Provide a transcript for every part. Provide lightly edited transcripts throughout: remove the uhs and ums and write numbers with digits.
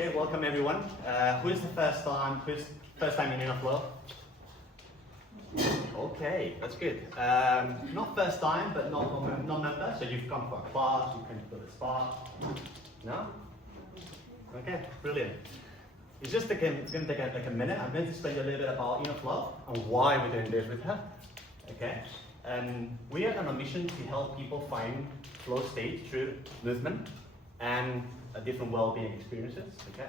Okay, welcome everyone. Who's the first time in InnerFlow? Okay, that's good. Not first time, but not member. So you've come for a class, you came for the spa. No? Okay, brilliant. It's just it's going to take like a minute. I'm going to explain you a little bit about InnerFlow and why we're doing this with her. Okay. We are on a mission to help people find flow state through movement and different well-being experiences. Okay.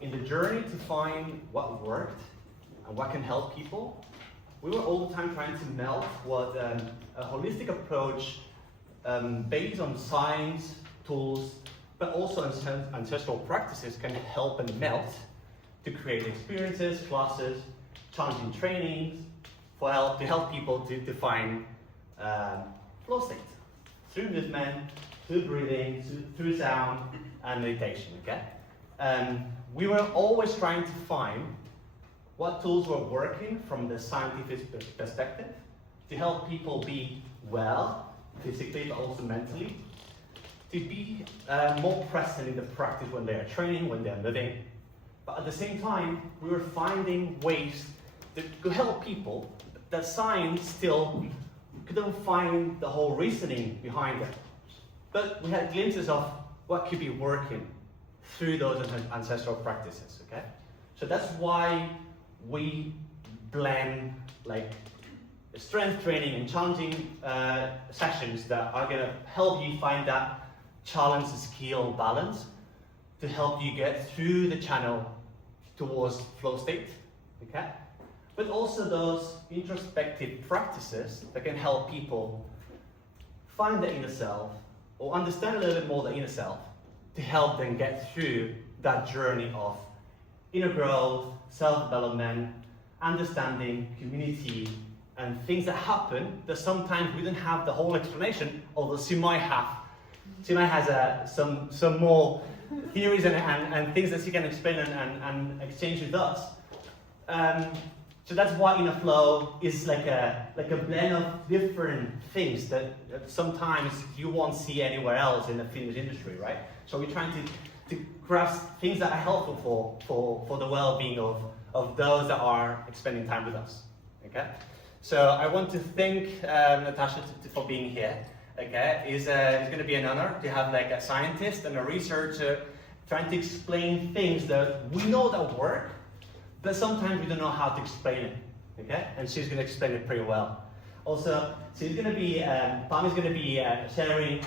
In the journey to find what worked and what can help people, we were all the time trying to melt what a holistic approach based on science, tools, but also ancestral practices can help and melt to create experiences, classes, challenging trainings to help people to find flow state through movement, through breathing, through sound and meditation. Okay, we were always trying to find what tools were working from the scientific perspective to help people be well physically but also mentally, to be more present in the practice when they are training, when they're living. But at the same time, we were finding ways to help people that science still couldn't find the whole reasoning behind it. But we had glimpses of what could be working through those ancestral practices, okay? So that's why we blend like strength training and challenging sessions that are gonna help you find that challenge, skill, balance to help you get through the channel towards flow state, okay? But also those introspective practices that can help people find the inner self or understand a little bit more the inner self to help them get through that journey of inner growth, self-development, understanding, community, and things that happen that sometimes we don't have the whole explanation, although she might has some more theories and things that she can explain and exchange with us. So that's why InnerFlow is like a blend of different things that sometimes you won't see anywhere else in the fitness industry, right? So we're trying to grasp things that are helpful for the well-being of those that are spending time with us. Okay. So I want to thank Natasha for being here. Okay, it's going to be an honor to have like a scientist and a researcher trying to explain things that we know that work, but sometimes we don't know how to explain it. Okay, and she's going to explain it pretty well. Also, she's going to be Pamela's going to be sharing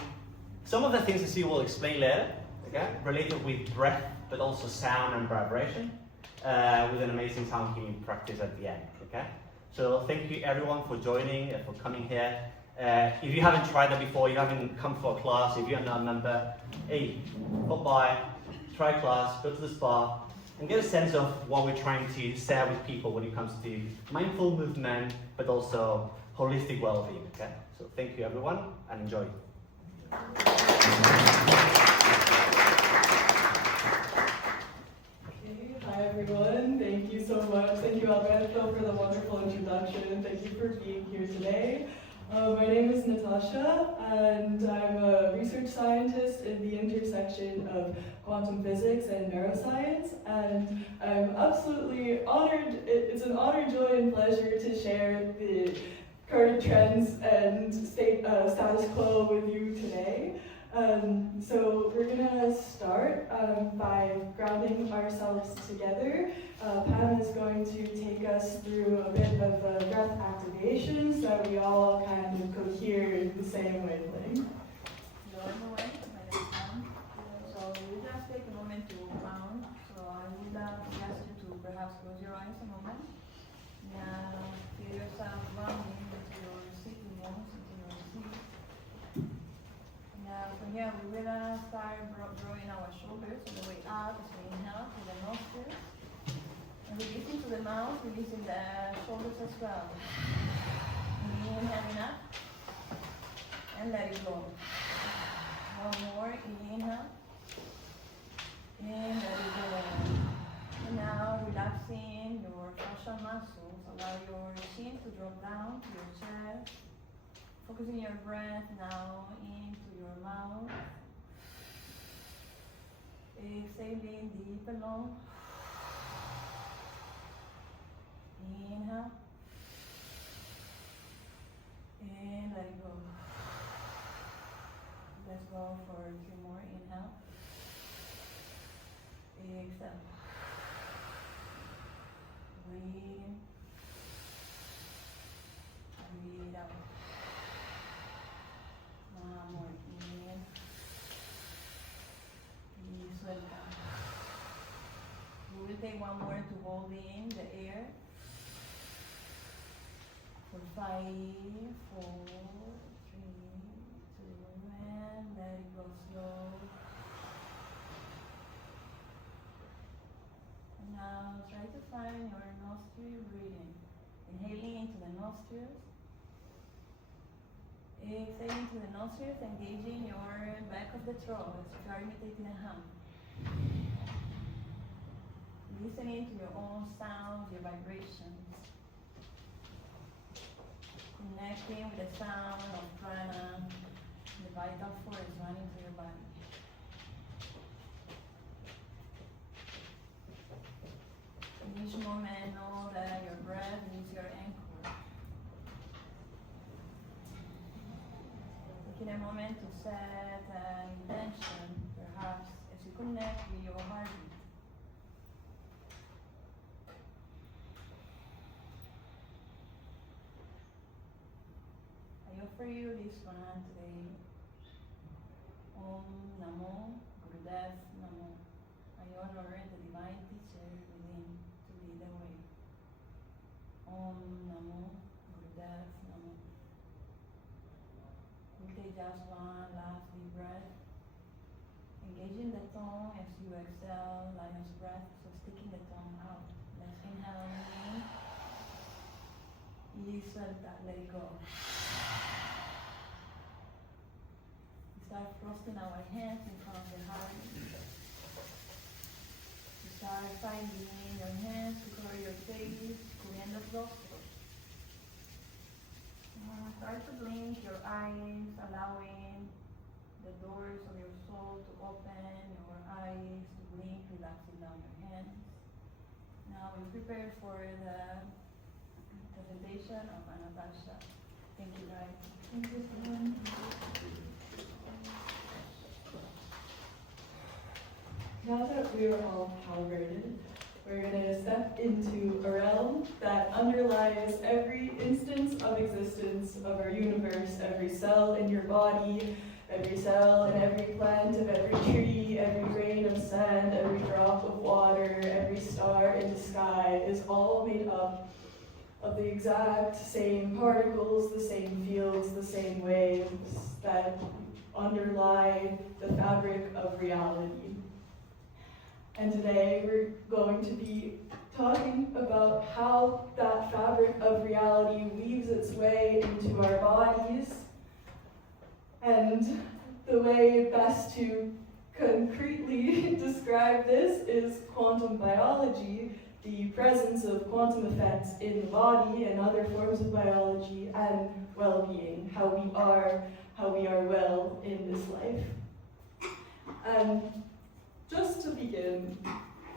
some of the things that she will explain later. Okay, related with breath, but also sound and vibration, with an amazing sound healing practice at the end. Okay, so thank you everyone for joining and for coming here. If you haven't tried that before, you haven't come for a class, if you're not a member, hey, pop by, try a class, go to the spa, and get a sense of what we're trying to share with people when it comes to mindful movement, but also holistic well-being, okay? So thank you everyone, and enjoy. Hi everyone, thank you so much. Thank you Alberto for the wonderful introduction. Thank you for being here today. My name is Natasha, and I'm a research scientist in the intersection of quantum physics and neuroscience, and I'm absolutely honored. It's an honor, joy, and pleasure to share the current trends and status quo with you today. So we're gonna start by grounding ourselves together. Pam is going to take us through a bit of a breath activation so that we all kind of cohere in the same wavelength. Hello everyone, my name is Pam. So we just take a moment to ground. So I would ask you to perhaps close your eyes a moment. Now feel yourself grounding into your sitting bones, into your seat. Now from here we will start drawing our shoulders all the way up as we inhale through the nostrils. And releasing to the mouth, releasing the shoulders as well. Inhaling up and let it go. One more, inhale and let it go. And now relaxing your facial muscles, allow your chin to drop down to your chest. Focusing your breath now into your mouth. Exhaling deep and long. Inhale. And let it go. Let's go for a few more. Inhale. Exhale. Breathe in. Breathe out. One more. In. Y suelta. We will take one more to hold in the air. For 5, 4, 3, 2, and let it go slow. And now try to find your nostril breathing. Inhaling into the nostrils. Exhaling to the nostrils, engaging your back of the throat as if you are imitating a hum. Listening to your own sounds, your vibrations. Connecting with the sound of prana, the vital force running through your body. In each moment, know that your breath is your anchor. Taking a moment to set an intention, perhaps as you connect with your heartbeat. I offer you this one today. Om Namo Gurudev Namo. I honor the divine teacher within to lead the way. Om Namo Gurudev Namo. We'll take just one last deep breath. Engaging the tongue as you exhale, lion's breath, so sticking the tongue out. Let's inhale in. Y suelta, let it go. Start crossing our hands in front of the heart. Start finding your hands to cover your face, cubriendo los rostros. Start to blink your eyes, allowing the doors of your soul to open, your eyes to blink, relaxing down your hands. Now we prepare for the presentation of Natasha. Thank you, guys. Thank you so much. Now that we are all calibrated, we're going to step into a realm that underlies every instance of existence of our universe, every cell in your body, every cell in every plant of every tree, every grain of sand, every drop of water, every star in the sky is all made up of the exact same particles, the same fields, the same waves that underlie the fabric of reality. And today we're going to be talking about how that fabric of reality weaves its way into our bodies. And the way best to concretely describe this is quantum biology, the presence of quantum effects in the body and other forms of biology, and well-being, how we are well in this life. And just to begin,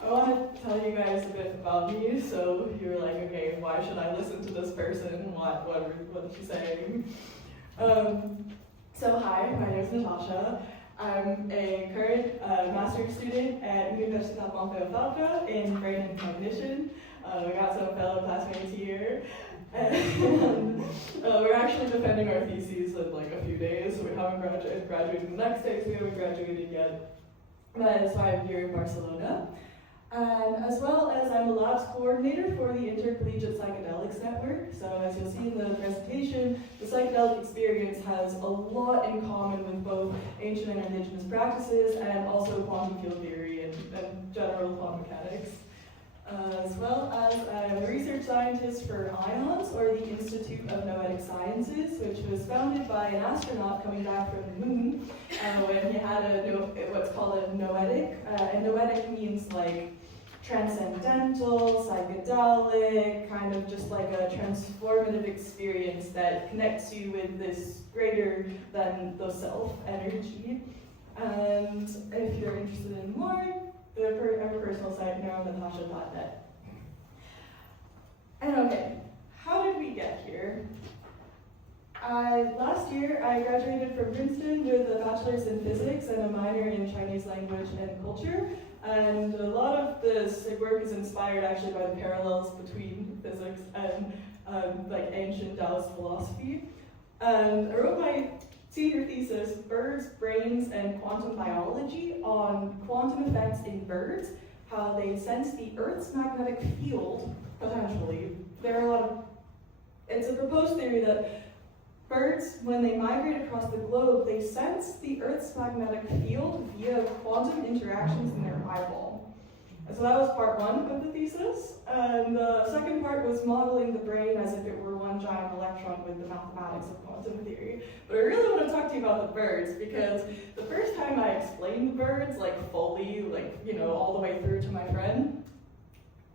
I want to tell you guys a bit about me, so you're like, okay, why should I listen to this person? What is she saying? So hi, my name is Natasha. I'm a current master's student at Universitat Pompeu Fabra in brain and cognition. We got some fellow classmates here. And we're actually defending our theses in like a few days, so we haven't graduated the next day, so we haven't graduated yet. That's why I'm here in Barcelona. And as well as I'm a labs coordinator for the Intercollegiate Psychedelics Network. So as you'll see in the presentation, the psychedelic experience has a lot in common with both ancient and indigenous practices and also quantum field theory and general quantum mechanics. As well as I'm a research scientist for IONS, or the Institute of Noetic Sciences, which was founded by an astronaut coming back from the moon when he had what's called a noetic. And noetic means like transcendental, psychedelic, kind of just like a transformative experience that connects you with this greater than the self energy. And if you're interested in more, our personal site, neuronatasha.net. And okay, how did we get here? Last year, I graduated from Princeton with a bachelor's in physics and a minor in Chinese language and culture. And a lot of this work is inspired actually by the parallels between physics and like ancient Taoist philosophy. And I wrote my senior thesis, Birds, Brains, and Quantum Biology, on quantum effects in birds, how they sense the Earth's magnetic field, potentially. There are a lot of, it's a proposed theory that birds, when they migrate across the globe, they sense the Earth's magnetic field via quantum interactions in their eyeball. And so that was part one of the thesis. And the second part was modeling the brain as if it were one giant electron with the mathematics of quantum theory. But I really want to talk to you about the birds, because the first time I explained the birds, like fully, like, you know, all the way through to my friend,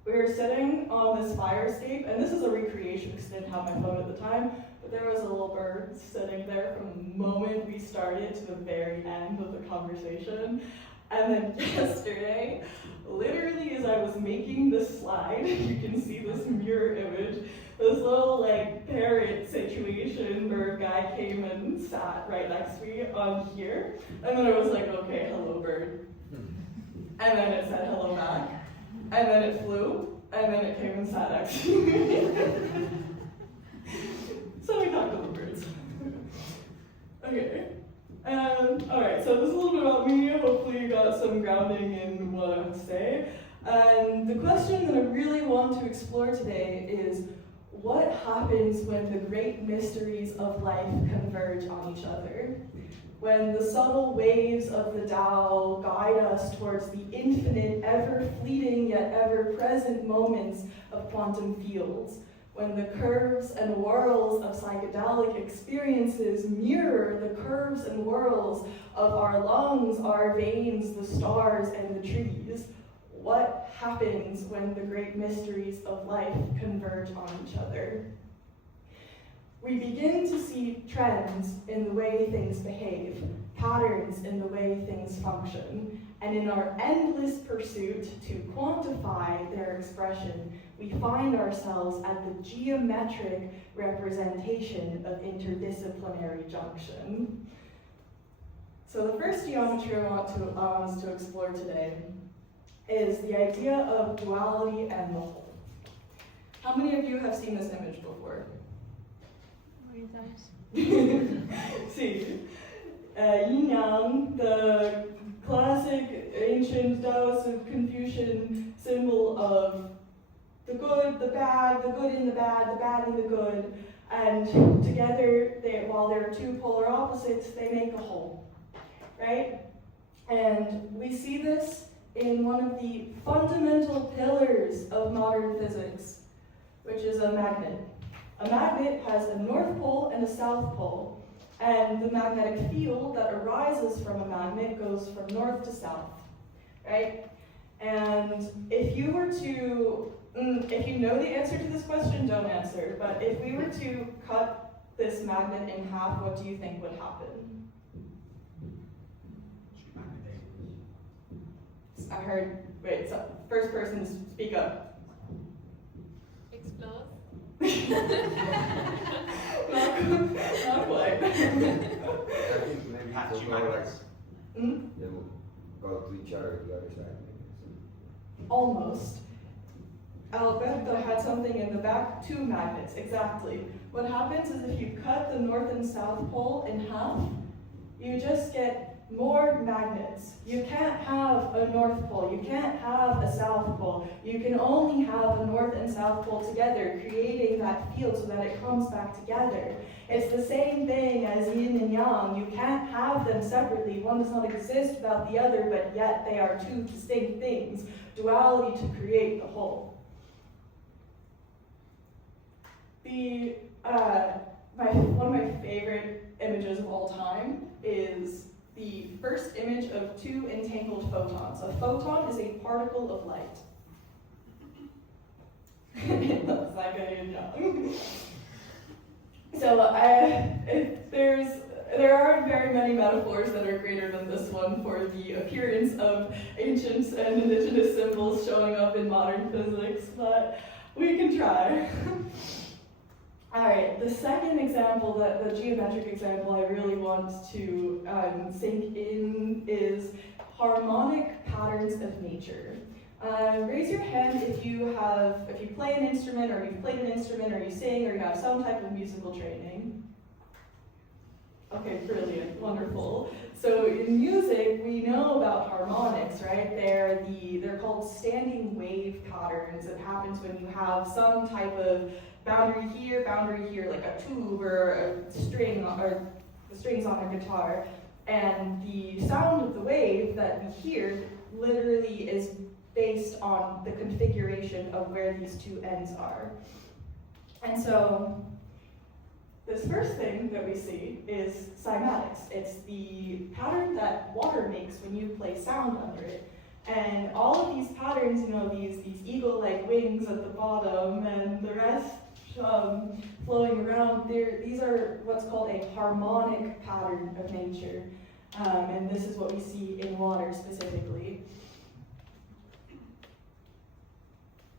we were sitting on this fire escape, and this is a recreation because I didn't have my phone at the time, but there was a little bird sitting there from the moment we started to the very end of the conversation. And then yesterday, literally as I was making this slide, you can see this mirror image, this little like parrot situation where a guy came and sat right next to me on here. And then I was like, okay, hello bird. And then it said hello back. And then it flew, and then it came and sat next to me. So we talked to the birds. Okay. Alright, so this is a little bit about me. Hopefully you got some grounding in what I would say. And the question that I really want to explore today is, what happens when the great mysteries of life converge on each other? When the subtle waves of the Tao guide us towards the infinite, ever-fleeting yet ever-present moments of quantum fields, when the curves and whirls of psychedelic experiences mirror the curves and whirls of our lungs, our veins, the stars, and the trees, what happens when the great mysteries of life converge on each other? We begin to see trends in the way things behave, patterns in the way things function, and in our endless pursuit to quantify their expression, we find ourselves at the geometric representation of interdisciplinary junction. So the first geometry I want us to explore today is the idea of duality and the whole. How many of you have seen this image before? See, yin-yang, the classic ancient Taoist of Confucian symbol of the good, the bad, the good and the bad and the good, and together, while they're two polar opposites, they make a whole, right? And we see this in one of the fundamental pillars of modern physics, which is a magnet. A magnet has a north pole and a south pole, and the magnetic field that arises from a magnet goes from north to south, right? And if you were to, if you know the answer to this question, don't answer, but if we were to cut this magnet in half, what do you think would happen? I heard, wait, so first person to speak up. Not quite. I think maybe Patchy it'll go like, magnets. they will go to each other to the other side. Almost. Alberto had something in the back, two magnets, exactly. What happens is if you cut the north and south pole in half, you just get more magnets. You can't have a north pole, you can't have a south pole. You can only have a north and south pole together, creating that field so that it comes back together. It's the same thing as yin and yang. You can't have them separately. One does not exist without the other, but yet they are two distinct things. Duality to create the whole. One of my favorite images of all time is the first image of two entangled photons. A photon is a particle of light. It looks like a yin yang. So there's there aren't very many metaphors that are greater than this one for the appearance of ancient and indigenous symbols showing up in modern physics, but we can try. All right, the second example, the geometric example I really want to sink in is harmonic patterns of nature. Raise your hand if you play an instrument, or you've played an instrument, or you sing, or you have some type of musical training. Okay, brilliant, wonderful. So in music, we know about harmonics, right? They're called standing wave patterns. It happens when you have some type of boundary here, like a tube or a string, or the strings on a guitar. And the sound of the wave that we hear literally is based on the configuration of where these two ends are. And so this first thing that we see is cymatics. It's the pattern that water makes when you play sound under it. And all of these patterns, these eagle-like wings at the bottom and the rest flowing around, these are what's called a harmonic pattern of nature. And this is what we see in water specifically.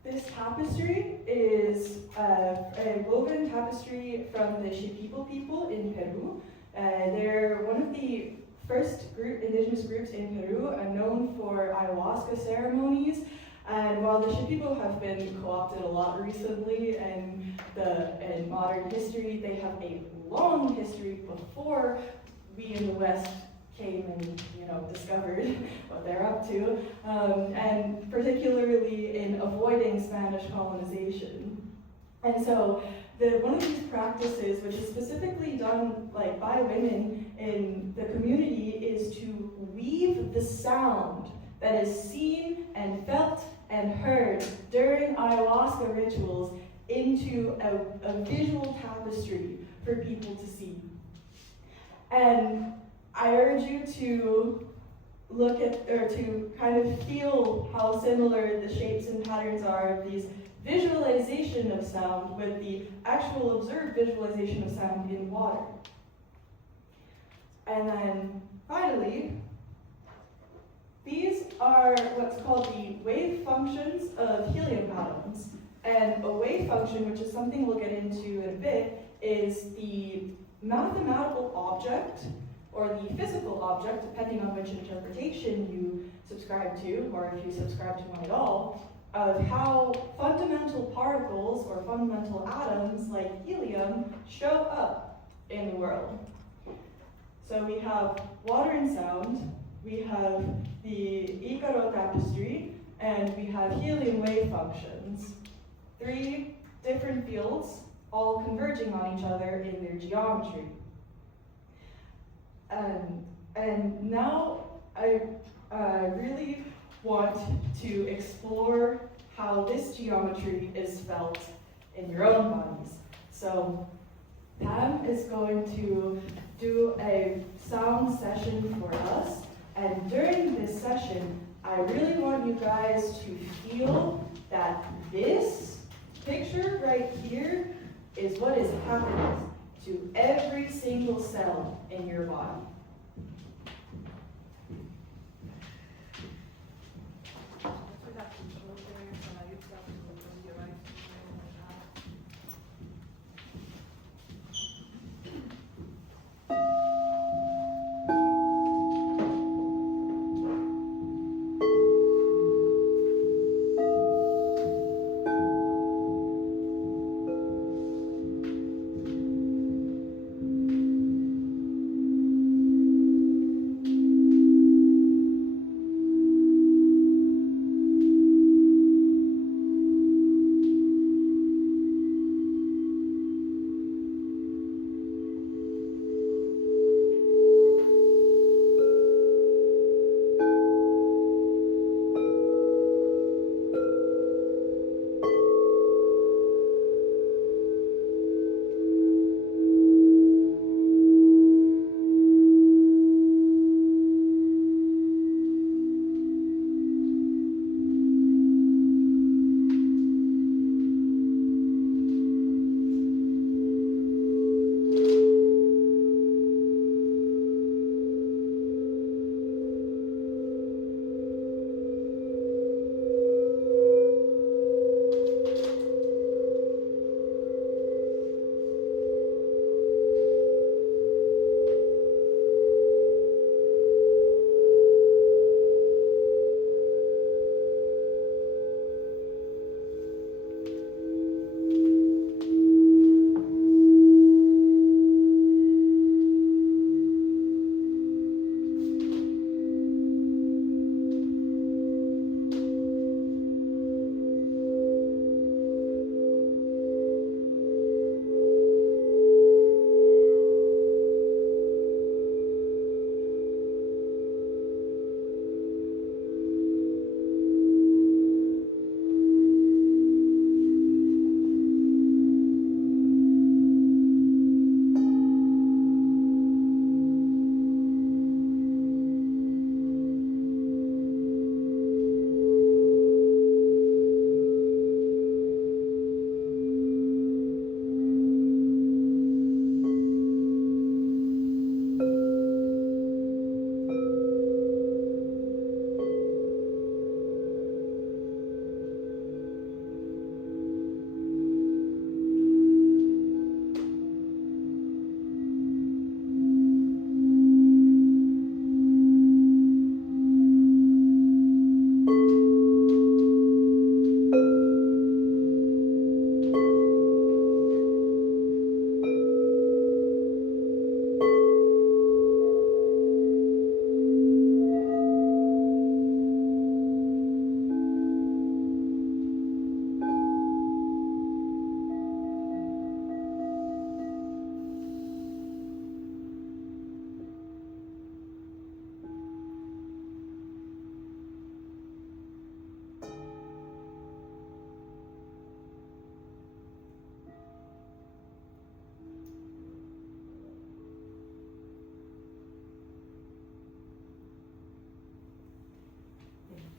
This tapestry is a woven tapestry from the Shipibo people in Peru. They're one of the first indigenous groups in Peru, known for ayahuasca ceremonies. And while the Shipibo have been co-opted a lot recently in modern history, they have a long history before we in the West came and discovered what they're up to, and particularly in avoiding Spanish colonization. And so one of these practices, which is specifically done by women in the community, is to weave the sound that is seen and felt and heard during ayahuasca rituals into a visual tapestry for people to see. And I urge you to look at, or to kind of feel how similar the shapes and patterns are of these visualization of sound with the actual observed visualization of sound in water. And then finally, these are what's called the wave functions of helium atoms. And a wave function, which is something we'll get into in a bit, is the mathematical object, or the physical object, depending on which interpretation you subscribe to, or if you subscribe to one at all, of how fundamental particles or fundamental atoms like helium show up in the world. So we have water and sound, we have the Icaro tapestry, and we have helium wave functions. 3 different fields, all converging on each other in their geometry. And now I really want to explore how this geometry is felt in your own bodies. So Pam is going to do a sound session for us, and during this session, I really want you guys to feel that this picture right here is what is happening to every single cell in your body.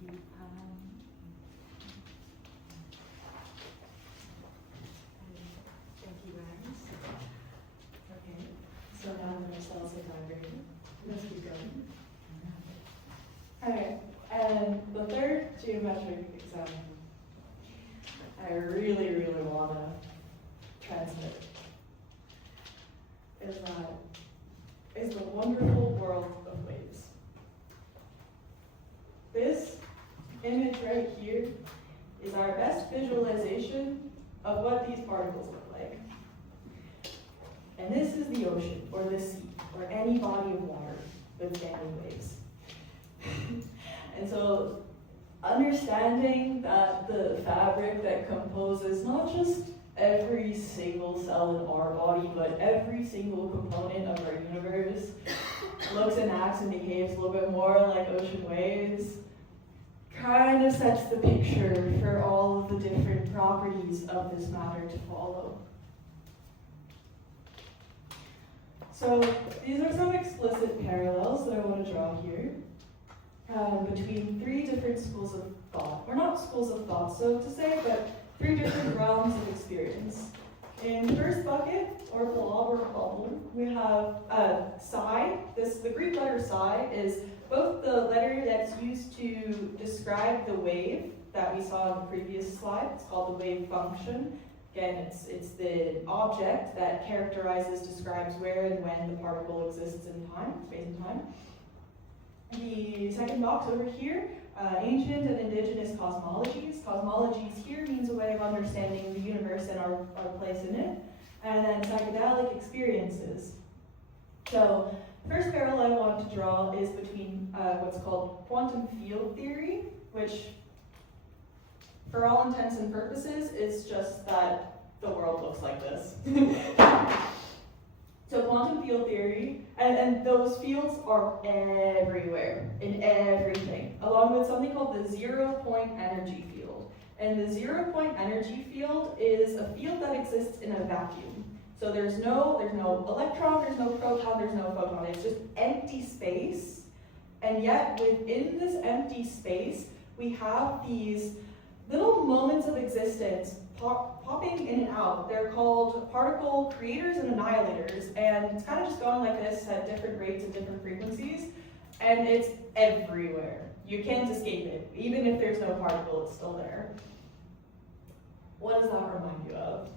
Thank you, guys. Okay, so now I'm going to start some vibrating. Let's keep going. Okay, and the third geometric exam I really, really want to transmit is the wonderful world of waves. This image right here is our best visualization of what these particles look like. And this is the ocean, or the sea, or any body of water with standing waves. And so, understanding that the fabric that composes not just every single cell in our body, but every single component of our universe looks and acts and behaves a little bit more like ocean waves, kind of sets the picture for all of the different properties of this matter to follow. So these are some explicit parallels that I want to draw here between three different schools of thought. Or not schools of thought, so to say, but three different realms of experience. In the first bucket, or blob or bubble, we have psi. The Greek letter psi is both the letter that's used to describe the wave that we saw in the previous slide. It's called the wave function. Again, it's the object that characterizes, describes where and when the particle exists in time, space and time. The second box over here, ancient and indigenous cosmologies. Cosmologies here means a way of understanding the universe and our place in it. And then psychedelic experiences. So, first parallel I want to draw is between what's called quantum field theory, which for all intents and purposes is just that the world looks like this. So quantum field theory, and those fields are everywhere, in everything, along with something called the zero-point energy field. And the zero-point energy field is a field that exists in a vacuum. So there's no electron, there's no proton, there's no photon. It's just empty space. And yet within this empty space, we have these little moments of existence popping in and out. They're called particle creators and annihilators, and it's kind of just going like this at different rates and different frequencies, and it's everywhere. You can't escape it. Even if there's no particle, it's still there. What does that remind you of?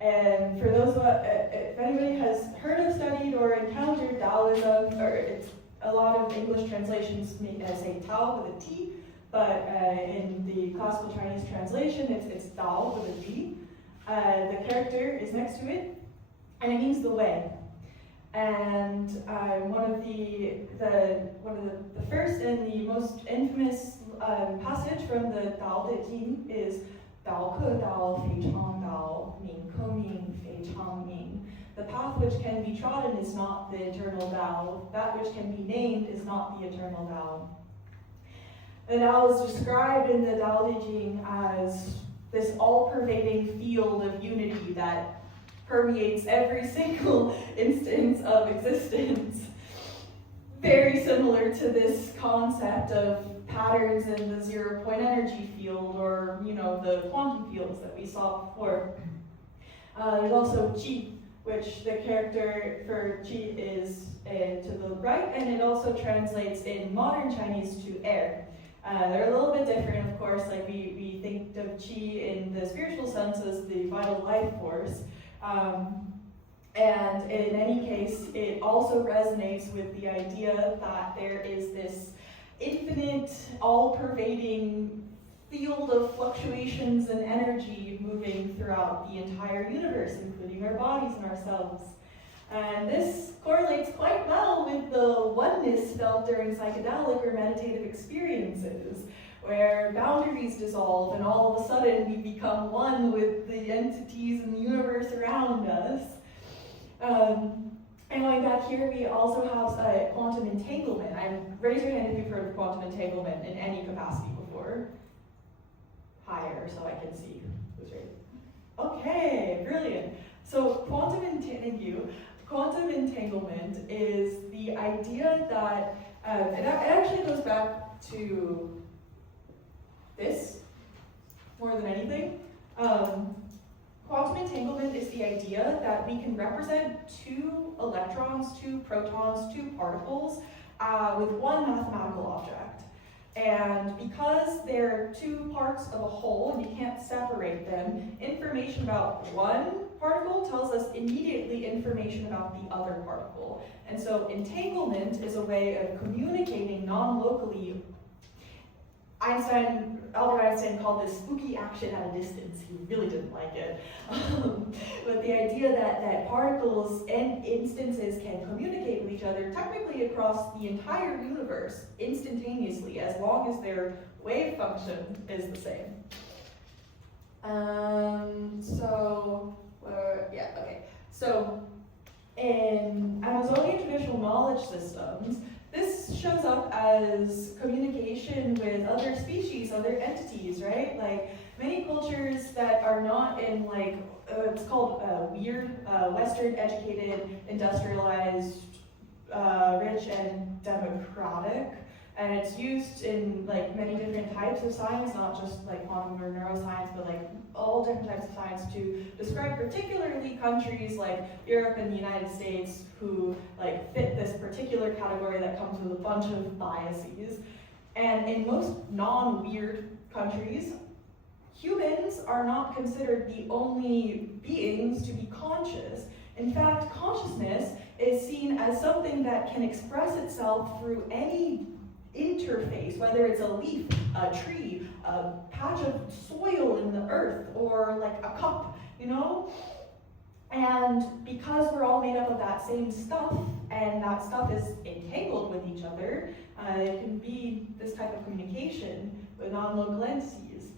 And for those if anybody has heard of, studied, or encountered Taoism, or it's a lot of English translations say Tao with a T, but in the classical Chinese translation, it's Dao with a D. The character is next to it, and it means the way. And one of the first and the most infamous passage from the Tao Te Ching is Dao Ke Dao Fei Chang Dao Ming Ke Ming Fei Chang Ming. The path which can be trodden is not the eternal Tao. That which can be named is not the eternal Tao. The Tao is described in the Tao Te Ching as this all-pervading field of unity that permeates every single instance of existence. Very similar to this concept of patterns in the zero-point energy field, or the quantum fields that we saw before. There's also qi, which the character for qi is to the right, and it also translates in modern Chinese to air. They're a little bit different, of course. Like we think of qi in the spiritual sense as the vital life force. And in any case, it also resonates with the idea that there is this infinite, all-pervading field of fluctuations and energy moving throughout the entire universe, including our bodies and ourselves. And this correlates quite well with the oneness felt during psychedelic or meditative experiences, where boundaries dissolve and all of a sudden we become one with the entities in the universe around us. And going back here, we also have quantum entanglement. Raise your hand if you've heard of quantum entanglement in any capacity before. Higher, so I can see who's raised. Okay, brilliant. So quantum entanglement is the idea that, it actually goes back to this more than anything. Quantum entanglement is the idea that we can represent two electrons, two protons, two particles with one mathematical object. And because they're two parts of a whole and you can't separate them, information about one particle tells us immediately information about the other particle. And so entanglement is a way of communicating non-locally. Albert Einstein called this spooky action at a distance. He really didn't like it. But the idea that particles and instances can communicate with each other technically across the entire universe instantaneously, as long as their wave function is the same. So in Amazonian traditional knowledge systems, this shows up as communication with other species, other entities, right? Like many cultures that are not in like, it's called weird, Western educated, industrialized, rich and democratic. And it's used in like many different types of science, not just like quantum or neuroscience, but like all different types of science to describe particularly countries like Europe and the United States who like fit this particular category that comes with a bunch of biases. And in most non-weird countries, humans are not considered the only beings to be conscious. In fact, consciousness is seen as something that can express itself through any interface, whether it's a leaf, a tree, a patch of soil in the earth, or like a cup, you know? And because we're all made up of that same stuff, and that stuff is entangled with each other, it can be this type of communication with non-local entities.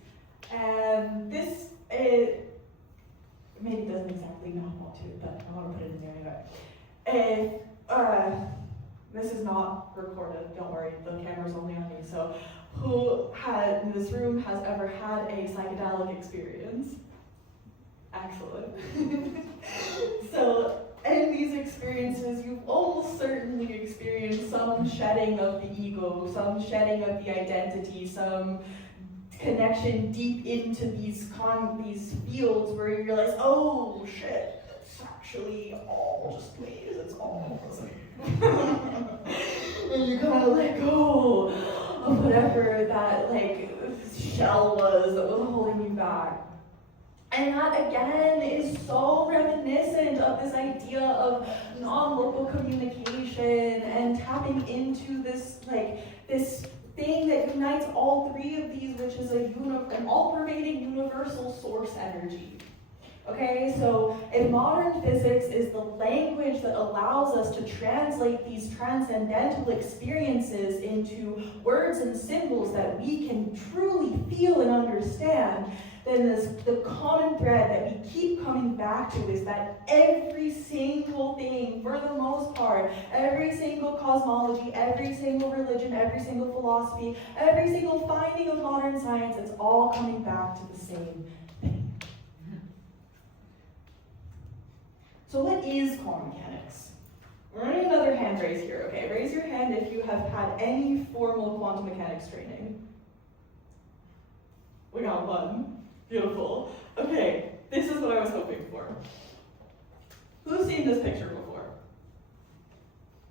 And this, maybe doesn't exactly know how to, but I want to put it in there anyway. This is not recorded, don't worry, the camera's only on me. So who in this room has ever had a psychedelic experience? Excellent. So in these experiences, you've almost certainly experienced some shedding of the ego, some shedding of the identity, some connection deep into these fields where you realize, oh shit, it's actually all just waves, it's all fuzzy. And you kind of let go of whatever that like shell was that was holding you back. And that again is so reminiscent of this idea of non-local communication and tapping into this this thing that unites all three of these, which is an all-pervading universal source energy. Okay, so if modern physics is the language that allows us to translate these transcendental experiences into words and symbols that we can truly feel and understand, then the common thread that we keep coming back to is that every single thing, for the most part, every single cosmology, every single religion, every single philosophy, every single finding of modern science, it's all coming back to the same thing. So what is quantum mechanics? We're running another hand raise here, okay? Raise your hand if you have had any formal quantum mechanics training. We got one. Beautiful. Okay, this is what I was hoping for. Who's seen this picture before?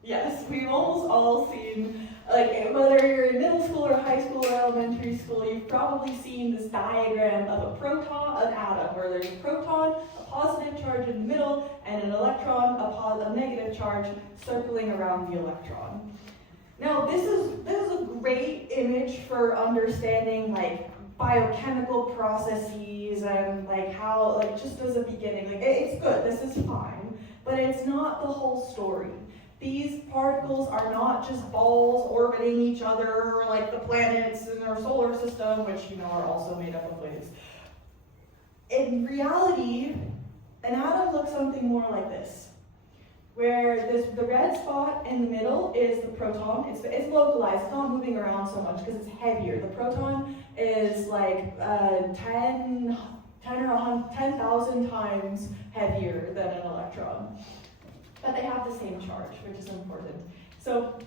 Yes, we've almost all seen, like whether you're in middle school or high school or elementary school, you've probably seen this diagram of a proton, an atom, where there's a proton, a positive charge in the middle, and an electron, a negative charge circling around the electron. Now, this is a great image for understanding like biochemical processes and like how, like just as a beginning, like it's good, this is fine, but it's not the whole story. These particles are not just balls orbiting each other like the planets in our solar system, which are also made up of waves. In reality, an atom looks something more like this, where the red spot in the middle is the proton. It's localized, it's not moving around so much because it's heavier. The proton is like 10 or 10,000 times heavier than an electron. But they have the same charge, which is important. So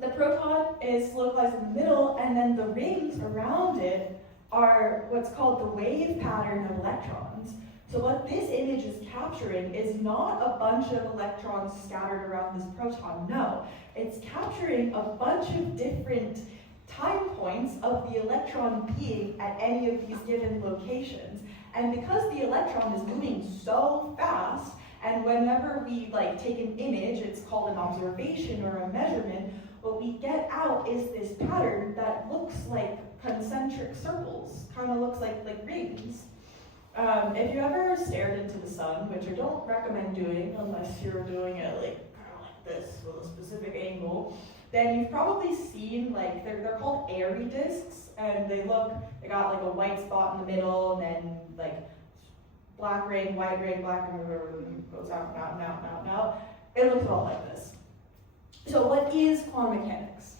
The proton is localized in the middle, and then the rings around it are what's called the wave pattern of electrons. So what this image is capturing is not a bunch of electrons scattered around this proton, no. It's capturing a bunch of different time points of the electron being at any of these given locations. And because the electron is moving so fast, and whenever we take an image, it's called an observation or a measurement, what we get out is this pattern that looks like concentric circles, kind of looks like rings. If you ever stared into the sun, which I don't recommend doing unless you're doing it like this with a specific angle, then you've probably seen they're called airy discs, and they got like a white spot in the middle, and then black ring, white ring, black ring, goes out and out and out and out and out. It looks all like this. So what is quantum mechanics?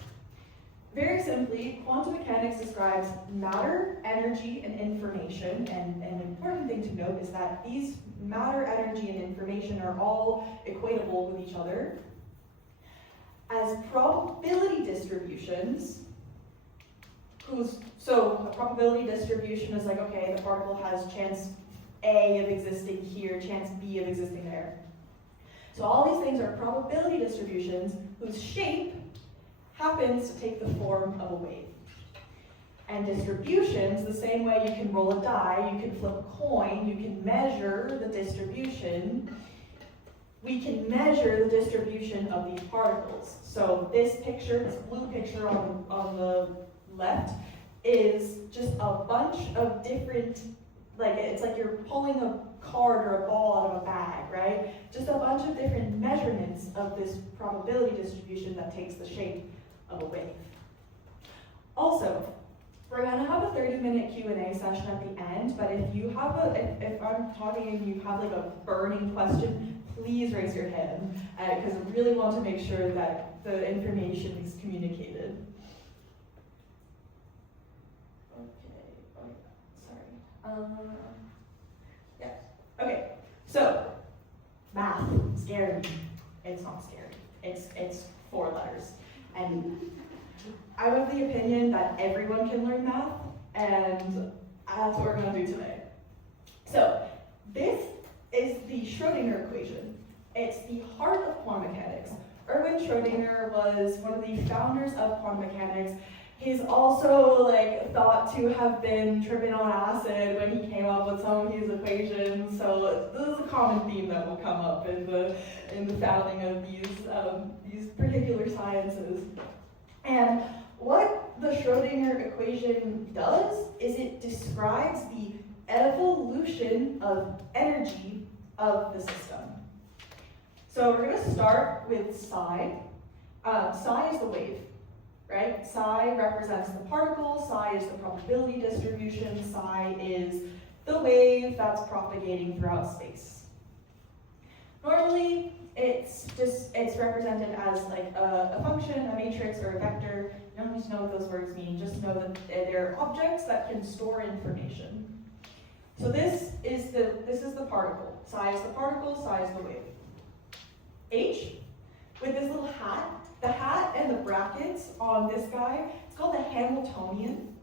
Very simply, quantum mechanics describes matter, energy, and information, and an important thing to note is that these matter, energy, and information are all equatable with each other as probability distributions, so a probability distribution is okay, the particle has chance A of existing here, chance B of existing there. So all these things are probability distributions whose shape happens to take the form of a wave. And distributions, the same way you can roll a die, you can flip a coin, you can measure the distribution. We can measure the distribution of these particles. So this picture, this blue picture on the left, is just a bunch of different, it's like you're pulling a card or a ball out of a bag, right? Just a bunch of different measurements of this probability distribution that takes the shape of a wave. Also, we're going to have a 30-minute Q&A session at the end, but if I'm talking and you have a burning question, please raise your hand, because I really want to make sure that the information is communicated. Yes. Okay. So, math, scary. It's not scary. It's 4 letters. And I'm of the opinion that everyone can learn math, and that's what we're going to do today. So, this is the Schrödinger equation. It's the heart of quantum mechanics. Erwin Schrödinger was one of the founders of quantum mechanics. He's also thought to have been tripping on acid when he came up with some of his equations. So this is a common theme that will come up in the founding of these particular sciences. And what the Schrödinger equation does is it describes the evolution of energy of the system. So we're going to start with psi. Psi is the wave. Right? Psi represents the particle, psi is the probability distribution, psi is the wave that's propagating throughout space. Normally, it's represented as a function, a matrix, or a vector. You don't need to know what those words mean, just know that they're objects that can store information. So this is the particle. Psi is the particle, psi is the wave. H, with this little hat, the hat and the brackets on this guy, it's called the Hamiltonian,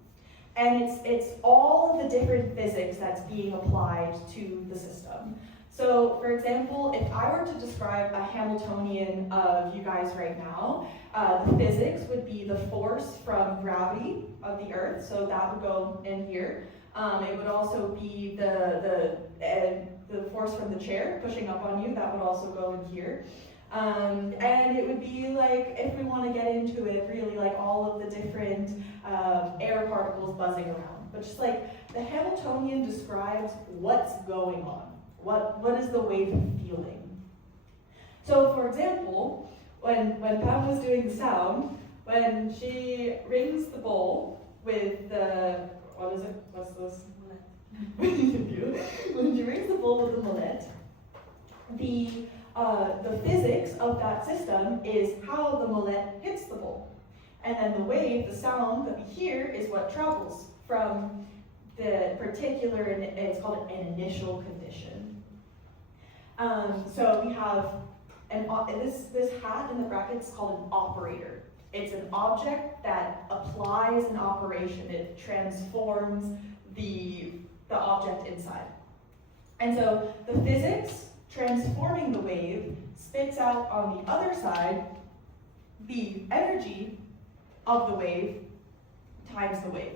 and it's all of the different physics that's being applied to the system. So, for example, if I were to describe a Hamiltonian of you guys right now, the physics would be the force from gravity of the Earth, so that would go in here. It would also be the force from the chair pushing up on you, that would also go in here. And it would be if we want to get into it, really all of the different air particles buzzing around. But just the Hamiltonian describes what's going on. What is the wave feeling? So for example, when Pam was doing the sound, when she rings the bowl with the, what is it? What's this? When she rings the bowl with the mullet, the physics of that system is how the mullet hits the bowl. And then the wave, the sound that we hear, is what travels from the particular, it's called an initial condition. So we have this hat in the brackets is called an operator. It's an object that applies an operation. It transforms the object inside. And so the physics transforming the wave spits out on the other side the energy of the wave times the wave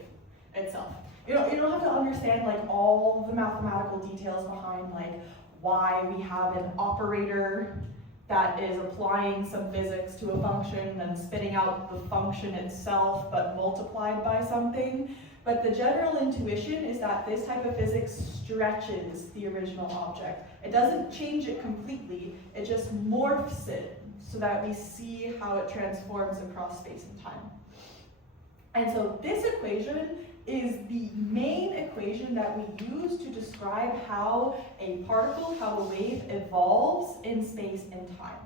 itself. You don't have to understand like all the mathematical details behind like why we have an operator that is applying some physics to a function and spitting out the function itself but multiplied by something. But the general intuition is that this type of physics stretches the original object. It doesn't change it completely, it just morphs it so that we see how it transforms across space and time. And so this equation is the main equation that we use to describe how a particle, how a wave evolves in space and time.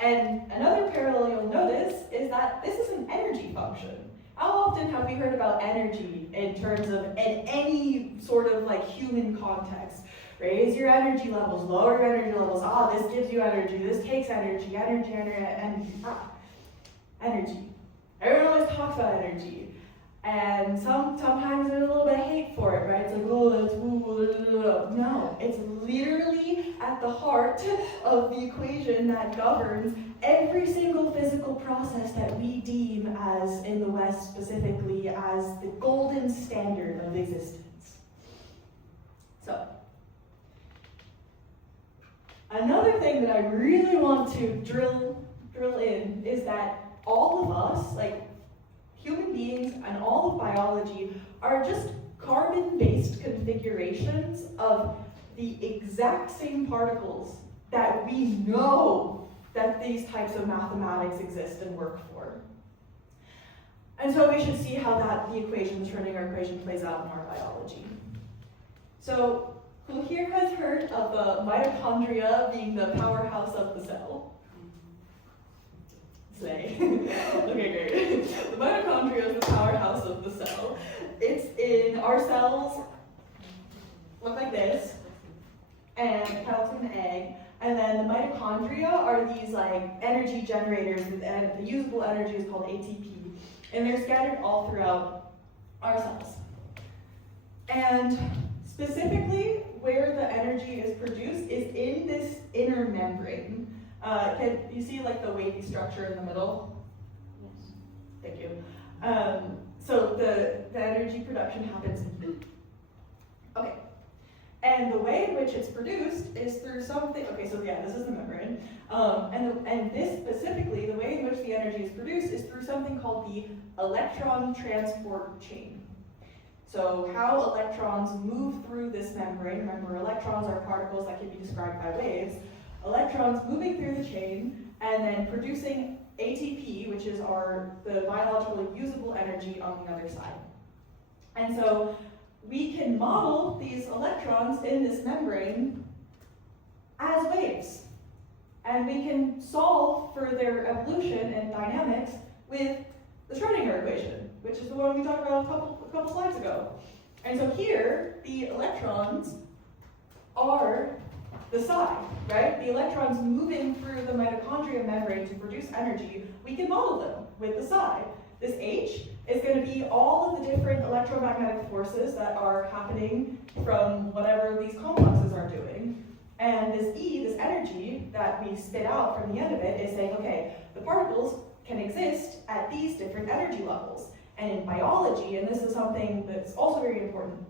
And another parallel you'll notice is that this is an energy function. How often have we heard about energy in terms of in any sort of like human context? Raise your energy levels, lower your energy levels. This gives you energy, this takes energy, energy. Everyone always talks about energy. And sometimes there's a little bit of hate for it, right? It's like, oh, that's woo. No, it's literally at the heart of the equation that governs every single physical process that we deem as, in the West specifically, as the golden standard of existence. So, another thing that I really want to drill in is that all of us, like human beings and all of biology, are just carbon-based configurations of the exact same particles that we know that these types of mathematics exist and work for. And so we should see how that the Schrödinger equation plays out in our biology. So who here has heard of the mitochondria being the powerhouse of the cell? Say. Okay, great. The mitochondria is the powerhouse of the cell. It's in our cells, look like this, and it kind of looks like an egg. And then the mitochondria are these like energy generators, and the usable energy is called ATP. And they're scattered all throughout our cells. And specifically, where the energy is produced is in this inner membrane. Can you see like the wavy structure in the middle? Yes. Thank you. So the energy production happens in. Okay. And the way in which it's produced is through something. Okay, so yeah, this is the membrane. And this specifically, the way in which the energy is produced is through something called the electron transport chain. So how electrons move through this membrane. Remember, electrons are particles that can be described by waves. Electrons moving through the chain and then producing ATP, which is the biological usable energy on the other side. And so we can model these electrons in this membrane as waves. And we can solve for their evolution and dynamics with the Schrödinger equation, which is the one we talked about a couple slides ago. And so here, the electrons are the psi, right? The electrons moving through the mitochondria membrane to produce energy, we can model them with the psi. This H is going to be all of the different electromagnetic forces that are happening from whatever these complexes are doing. And this E, this energy that we spit out from the end of it, is saying, okay, the particles can exist at these different energy levels. And in biology, and this is something that's also very important,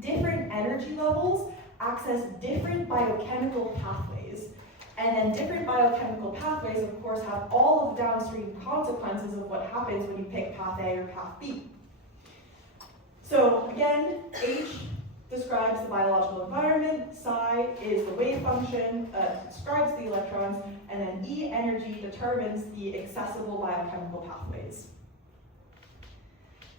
different energy levels access different biochemical pathways. And then different biochemical pathways, of course, have all of the downstream consequences of what happens when you pick path A or path B. So again, H describes the biological environment, psi is the wave function, describes the electrons, and then E, energy, determines the accessible biochemical pathways.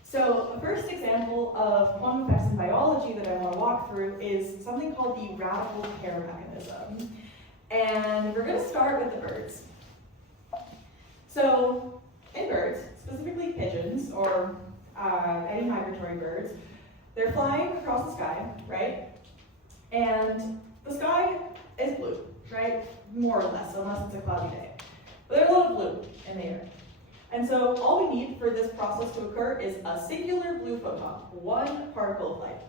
So the first example of quantum effects in biology that I want to walk through is something called the radical pair mechanism. And we're going to start with the birds. So in birds, specifically pigeons or any migratory birds, they're flying across the sky, right? And the sky is blue, right? More or less, unless it's a cloudy day. But there's a lot of blue in the air. And so all we need for this process to occur is a singular blue photon, one particle of light.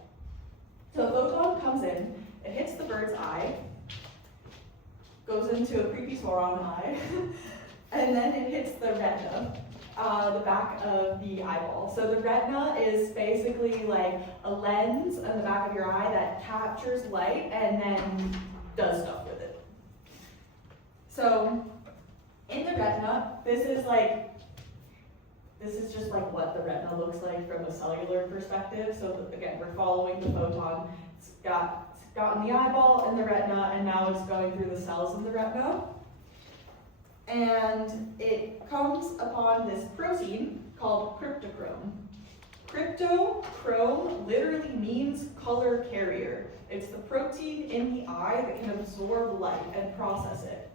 So a photon comes in, it hits the bird's eye, goes into a creepy sauron eye, and then it hits the retina, the back of the eyeball. So the retina is basically like a lens on the back of your eye that captures light and then does stuff with it. So in the retina, this is just like what the retina looks like from a cellular perspective. So again, we're following the photon. It's gotten the eyeball and the retina, and now it's going through the cells in the retina. And it comes upon this protein called cryptochrome. Cryptochrome literally means color carrier. It's the protein in the eye that can absorb light and process it.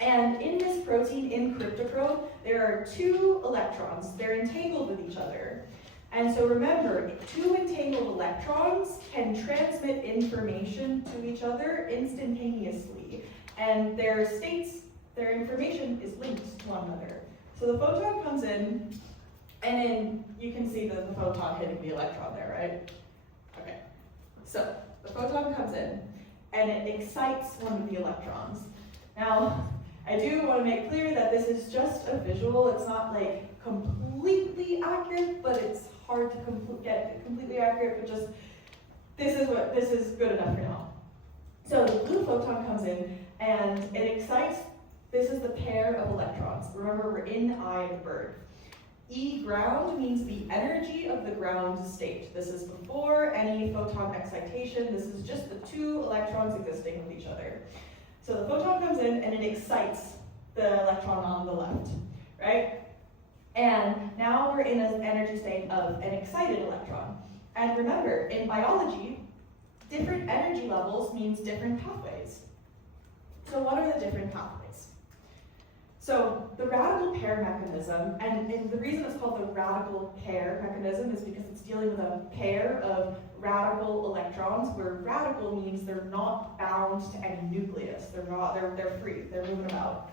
And in this protein, in cryptochrome, there are two electrons. They're entangled with each other. And so remember, two entangled electrons can transmit information to each other instantaneously. And their information is linked to one another. So the photon comes in, and then you can see the photon hitting the electron there, right? Okay. So the photon comes in, and it excites one of the electrons. Now, I do want to make clear that this is just a visual. It's not like completely accurate, but it's hard to get completely accurate, but just this is good enough for now. So the blue photon comes in and it excites, this is the pair of electrons. Remember, we're in the eye of the bird. E ground means the energy of the ground state. This is before any photon excitation. This is just the two electrons existing with each other. So the photon comes in and it excites the electron on the left, right? And now we're in an energy state of an excited electron. And remember, in biology, different energy levels means different pathways. So what are the different pathways? So the radical pair mechanism, and the reason it's called the radical pair mechanism is because it's dealing with a pair of radical electrons, where radical means they're not bound to any nucleus. They're free, they're moving about.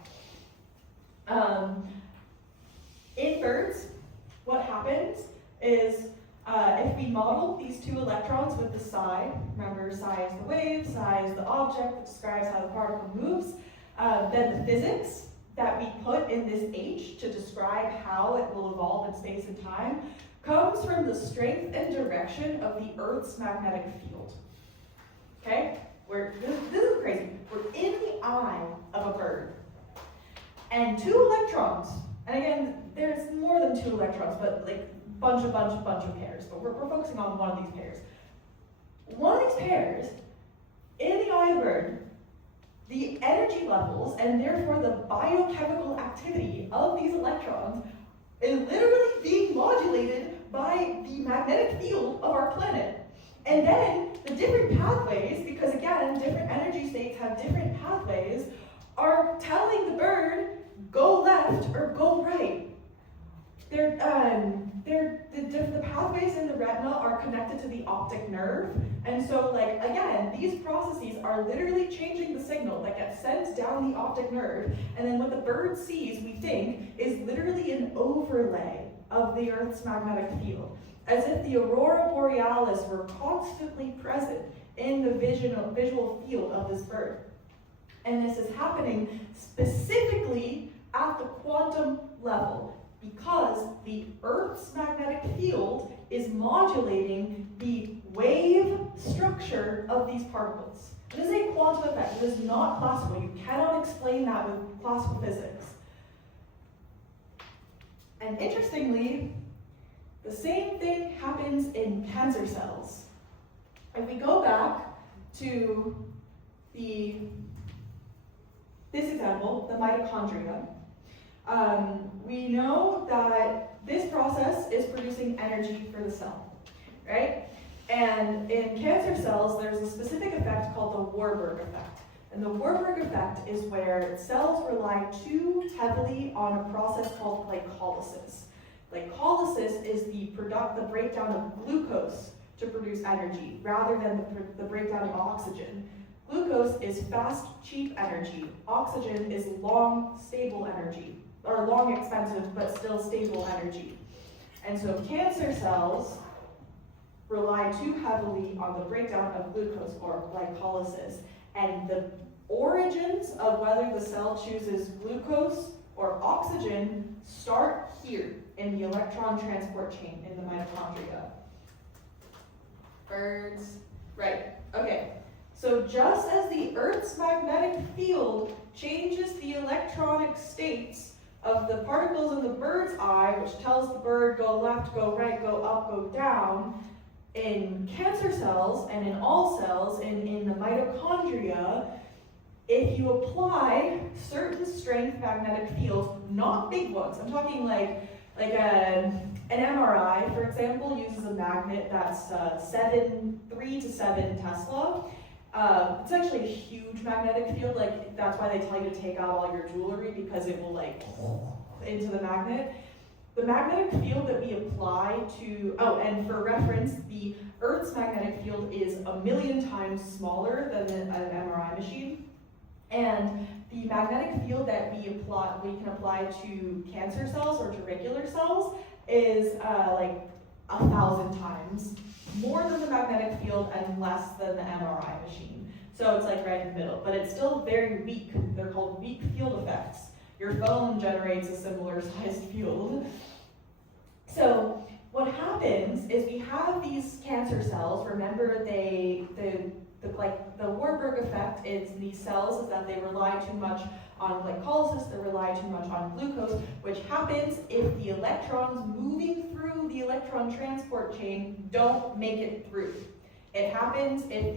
In birds, what happens is if we model these two electrons with the psi, remember psi is the wave, psi is the object that describes how the particle moves, then the physics that we put in this H to describe how it will evolve in space and time comes from the strength and direction of the Earth's magnetic field. Okay? This is crazy. We're in the eye of a bird. And two electrons, and again, there's more than two electrons, but like bunch of pairs, but we're focusing on one of these pairs. One of these pairs, in the eye of the bird, the energy levels, and therefore the biochemical activity of these electrons is literally being modulated by the magnetic field of our planet. And then the different pathways, because again, different energy states have different pathways, are telling the bird, go left or go right. The pathways in the retina are connected to the optic nerve, and so again, these processes are literally changing the signal that gets sent down the optic nerve, and then what the bird sees, we think, is literally an overlay of the Earth's magnetic field, as if the aurora borealis were constantly present in the visual field of this bird. And this is happening specifically at the quantum level, because the Earth's magnetic field is modulating the wave structure of these particles. It is a quantum effect. It is not classical. You cannot explain that with classical physics. And interestingly, the same thing happens in cancer cells. If we go back to this example, the mitochondria, we know that this process is producing energy for the cell, right? And in cancer cells, there's a specific effect called the Warburg effect. And the Warburg effect is where cells rely too heavily on a process called glycolysis. Glycolysis is the breakdown of glucose to produce energy, rather than the breakdown of oxygen. Glucose is fast, cheap energy. Oxygen is long, stable energy, or long, expensive, but still stable energy. And so cancer cells rely too heavily on the breakdown of glucose or glycolysis. And the origins of whether the cell chooses glucose or oxygen start here in the electron transport chain in the mitochondria. Birds, right, okay. So just as the Earth's magnetic field changes the electronic states of the particles in the bird's eye, which tells the bird go left, go right, go up, go down, in cancer cells and in all cells, in the mitochondria, if you apply certain strength magnetic fields, not big ones, I'm talking like an MRI, for example, uses a magnet that's 3 to 7 Tesla. It's actually a huge magnetic field, like that's why they tell you to take out all your jewelry, because it will like into the magnet. The magnetic field that we apply to, oh, and for reference, the Earth's magnetic field is 1,000,000 times smaller than an MRI machine. And the magnetic field that we can apply to cancer cells or to regular cells is like 1,000 times more than the magnetic field and less than the MRI machine. So it's like right in the middle, but it's still very weak. They're called weak field effects. Your phone generates a similar sized field. So what happens is we have these cancer cells. Remember, the Warburg effect is these cells is that they rely too much on glycolysis, they rely too much on glucose, which happens if the electrons moving through the electron transport chain don't make it through. It happens if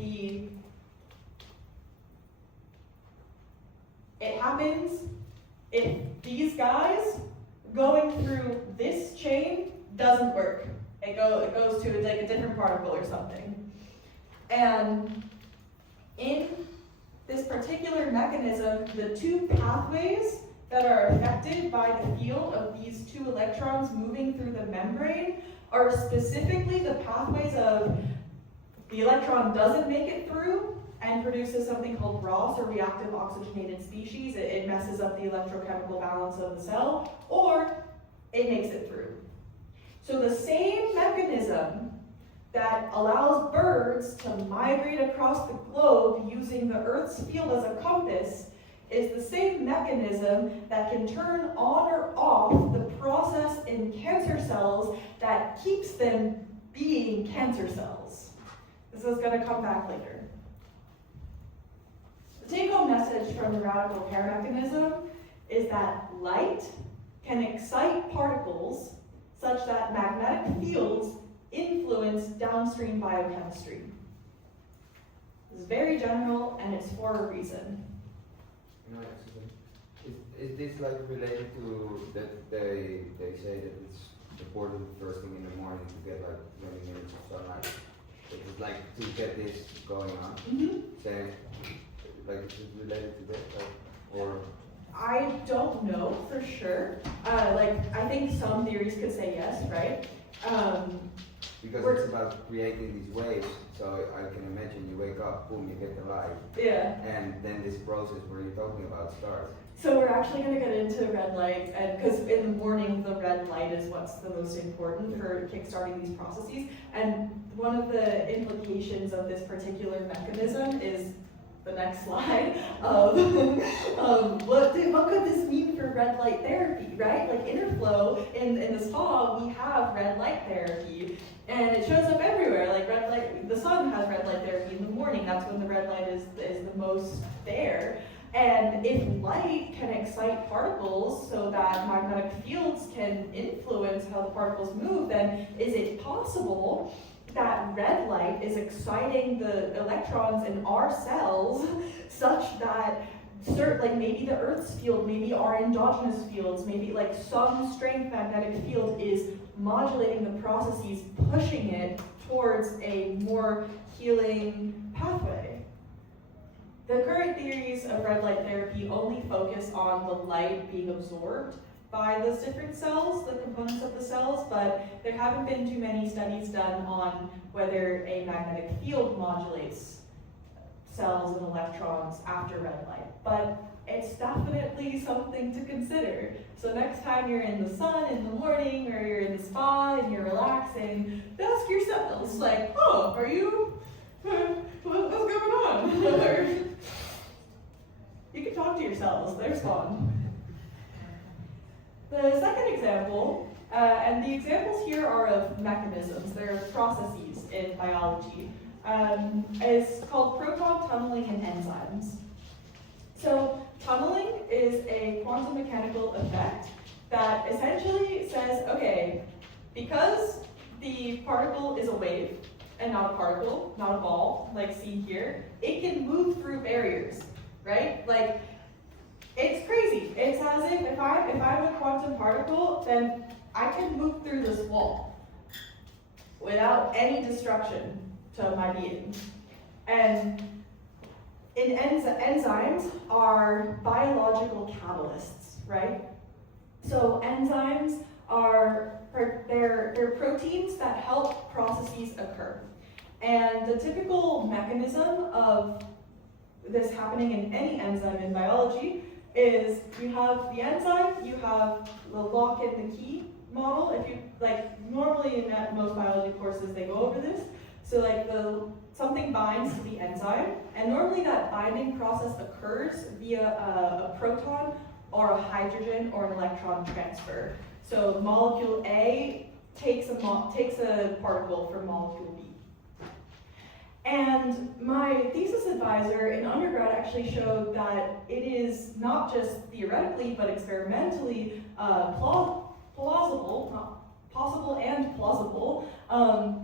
these guys going through this chain doesn't work. It goes to like a different particle or something. And in this particular mechanism, the two pathways that are affected by the field of these two electrons moving through the membrane are specifically the pathways of the electron doesn't make it through and produces something called ROS, or reactive oxygenated species. It messes up the electrochemical balance of the cell, or it makes it through. So the same mechanism that allows birds to migrate across the globe using the Earth's field as a compass is the same mechanism that can turn on or off the process in cancer cells that keeps them being cancer cells. This is going to come back later. The take-home message from the radical pair mechanism is that light can excite particles such that magnetic fields influence downstream biochemistry. This is very general, and it's for a reason. Is this like related to that they say that it's important first thing in the morning to get like 20 minutes of sunlight? Is it like to get this going on? Mm-hmm. Say, like is it related to that, like, or? I don't know for sure. I think some theories could say yes, right? Because it's about creating these waves, so I can imagine you wake up, boom, you get the light. Yeah. And then this process where you're talking about starts. So we're actually going to get into red light, because in the morning the red light is what's the most important for kickstarting these processes. And one of the implications of this particular mechanism is the next slide of what could this mean for red light therapy, right? Like InnerFlow, in the spa, we have red light therapy, and it shows up everywhere. Like red light, the sun has red light therapy in the morning. That's when the red light is the most there. And if light can excite particles so that magnetic fields can influence how the particles move, then is it possible that red light is exciting the electrons in our cells such that maybe the Earth's field, maybe our endogenous fields, maybe like some strength magnetic field is modulating the processes, pushing it towards a more healing pathway? The current theories of red light therapy only focus on the light being absorbed by those different cells, the components of the cells, but there haven't been too many studies done on whether a magnetic field modulates cells and electrons after red light, but it's definitely something to consider. So next time you're in the sun in the morning, or you're in the spa and you're relaxing, ask yourselves, like, oh, are you, what's going on? Or you can talk to yourselves, they're fun. The second example, and the examples here are of mechanisms, they're processes in biology, is called proton tunneling and enzymes. So tunneling is a quantum mechanical effect that essentially says, okay, because the particle is a wave and not a particle, not a ball, like seen here, it can move through barriers, right? Like, it's crazy. It's as if I'm a quantum particle, then I can move through this wall without any destruction to my being. And enzymes are biological catalysts, right? So enzymes are they're proteins that help processes occur. And the typical mechanism of this happening in any enzyme in biology is you have the enzyme, you have the lock and the key model. If you, like, normally in most biology courses they go over this. So like something binds to the enzyme, and normally that binding process occurs via a proton or a hydrogen or an electron transfer. So molecule A takes a particle from molecule B. And my thesis advisor in undergrad actually showed that it is not just theoretically but experimentally possible and plausible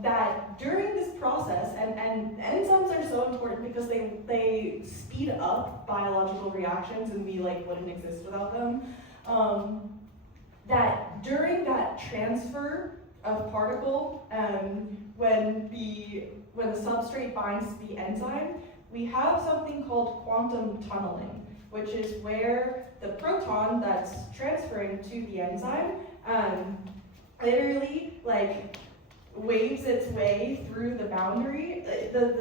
that during this process, and enzymes are so important because they speed up biological reactions and we wouldn't exist without them, that during that transfer of particle, when the substrate binds to the enzyme, we have something called quantum tunneling, which is where the proton that's transferring to the enzyme literally waves its way through the boundary. The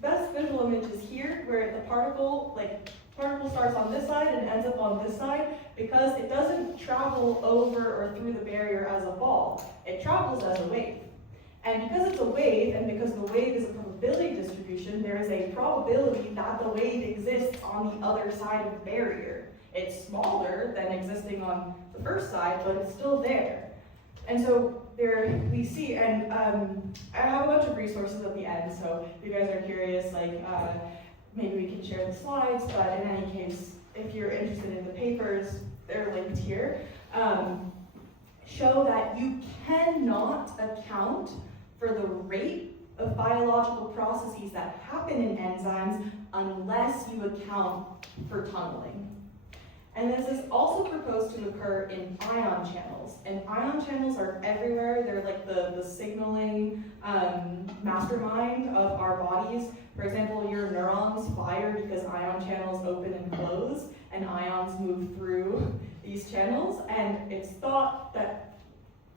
best visual image is here, where the particle starts on this side and ends up on this side, because it doesn't travel over or through the barrier as a ball. It travels as a wave. And because it's a wave, and because the wave is a probability distribution, there is a probability that the wave exists on the other side of the barrier. It's smaller than existing on the first side, but it's still there. And so there we see, and I have a bunch of resources at the end, so if you guys are curious, maybe we can share the slides, but in any case, if you're interested in the papers, they're linked here, show that you cannot account for the rate of biological processes that happen in enzymes unless you account for tunneling. And this is also proposed to occur in ion channels. And ion channels are everywhere. They're like the signaling mastermind of our bodies. For example, your neurons fire because ion channels open and close, and ions move through these channels. And it's thought that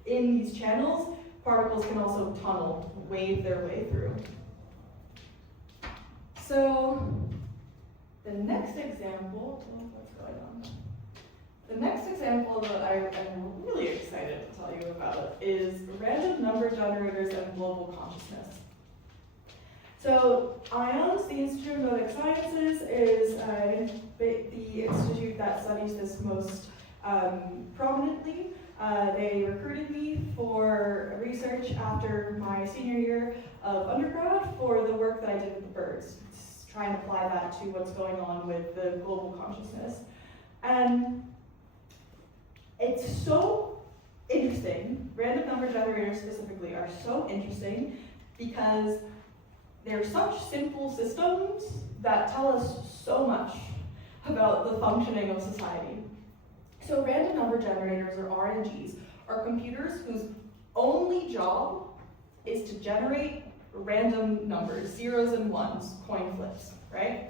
in these channels, particles can also tunnel, wave their way through. So the next example, what's going on? The next example that I'm really excited to tell you about is random number generators and global consciousness. So IONS, the Institute of Noetic Sciences, is the institute that studies this most prominently. They recruited me for research after my senior year of undergrad for the work that I did with the birds, trying to apply that to what's going on with the global consciousness. And it's so interesting, random number generators specifically are so interesting because they're such simple systems that tell us so much about the functioning of society. So random number generators, or RNGs, are computers whose only job is to generate random numbers, zeros and ones, coin flips, right?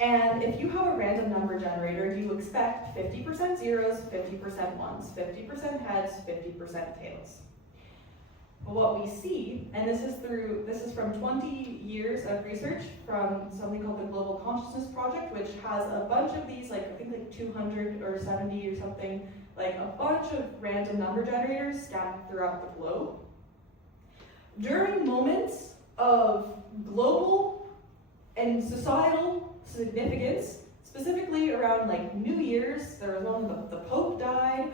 And if you have a random number generator, you expect 50% zeros, 50% ones, 50% heads, 50% tails. But what we see, and this is from 20 years of research from something called the Global Consciousness Project, which has a bunch of these, like I think like 200 or 70 or something, like a bunch of random number generators scattered throughout the globe. During moments of global and societal significance, specifically around like New Year's, there was one the Pope died,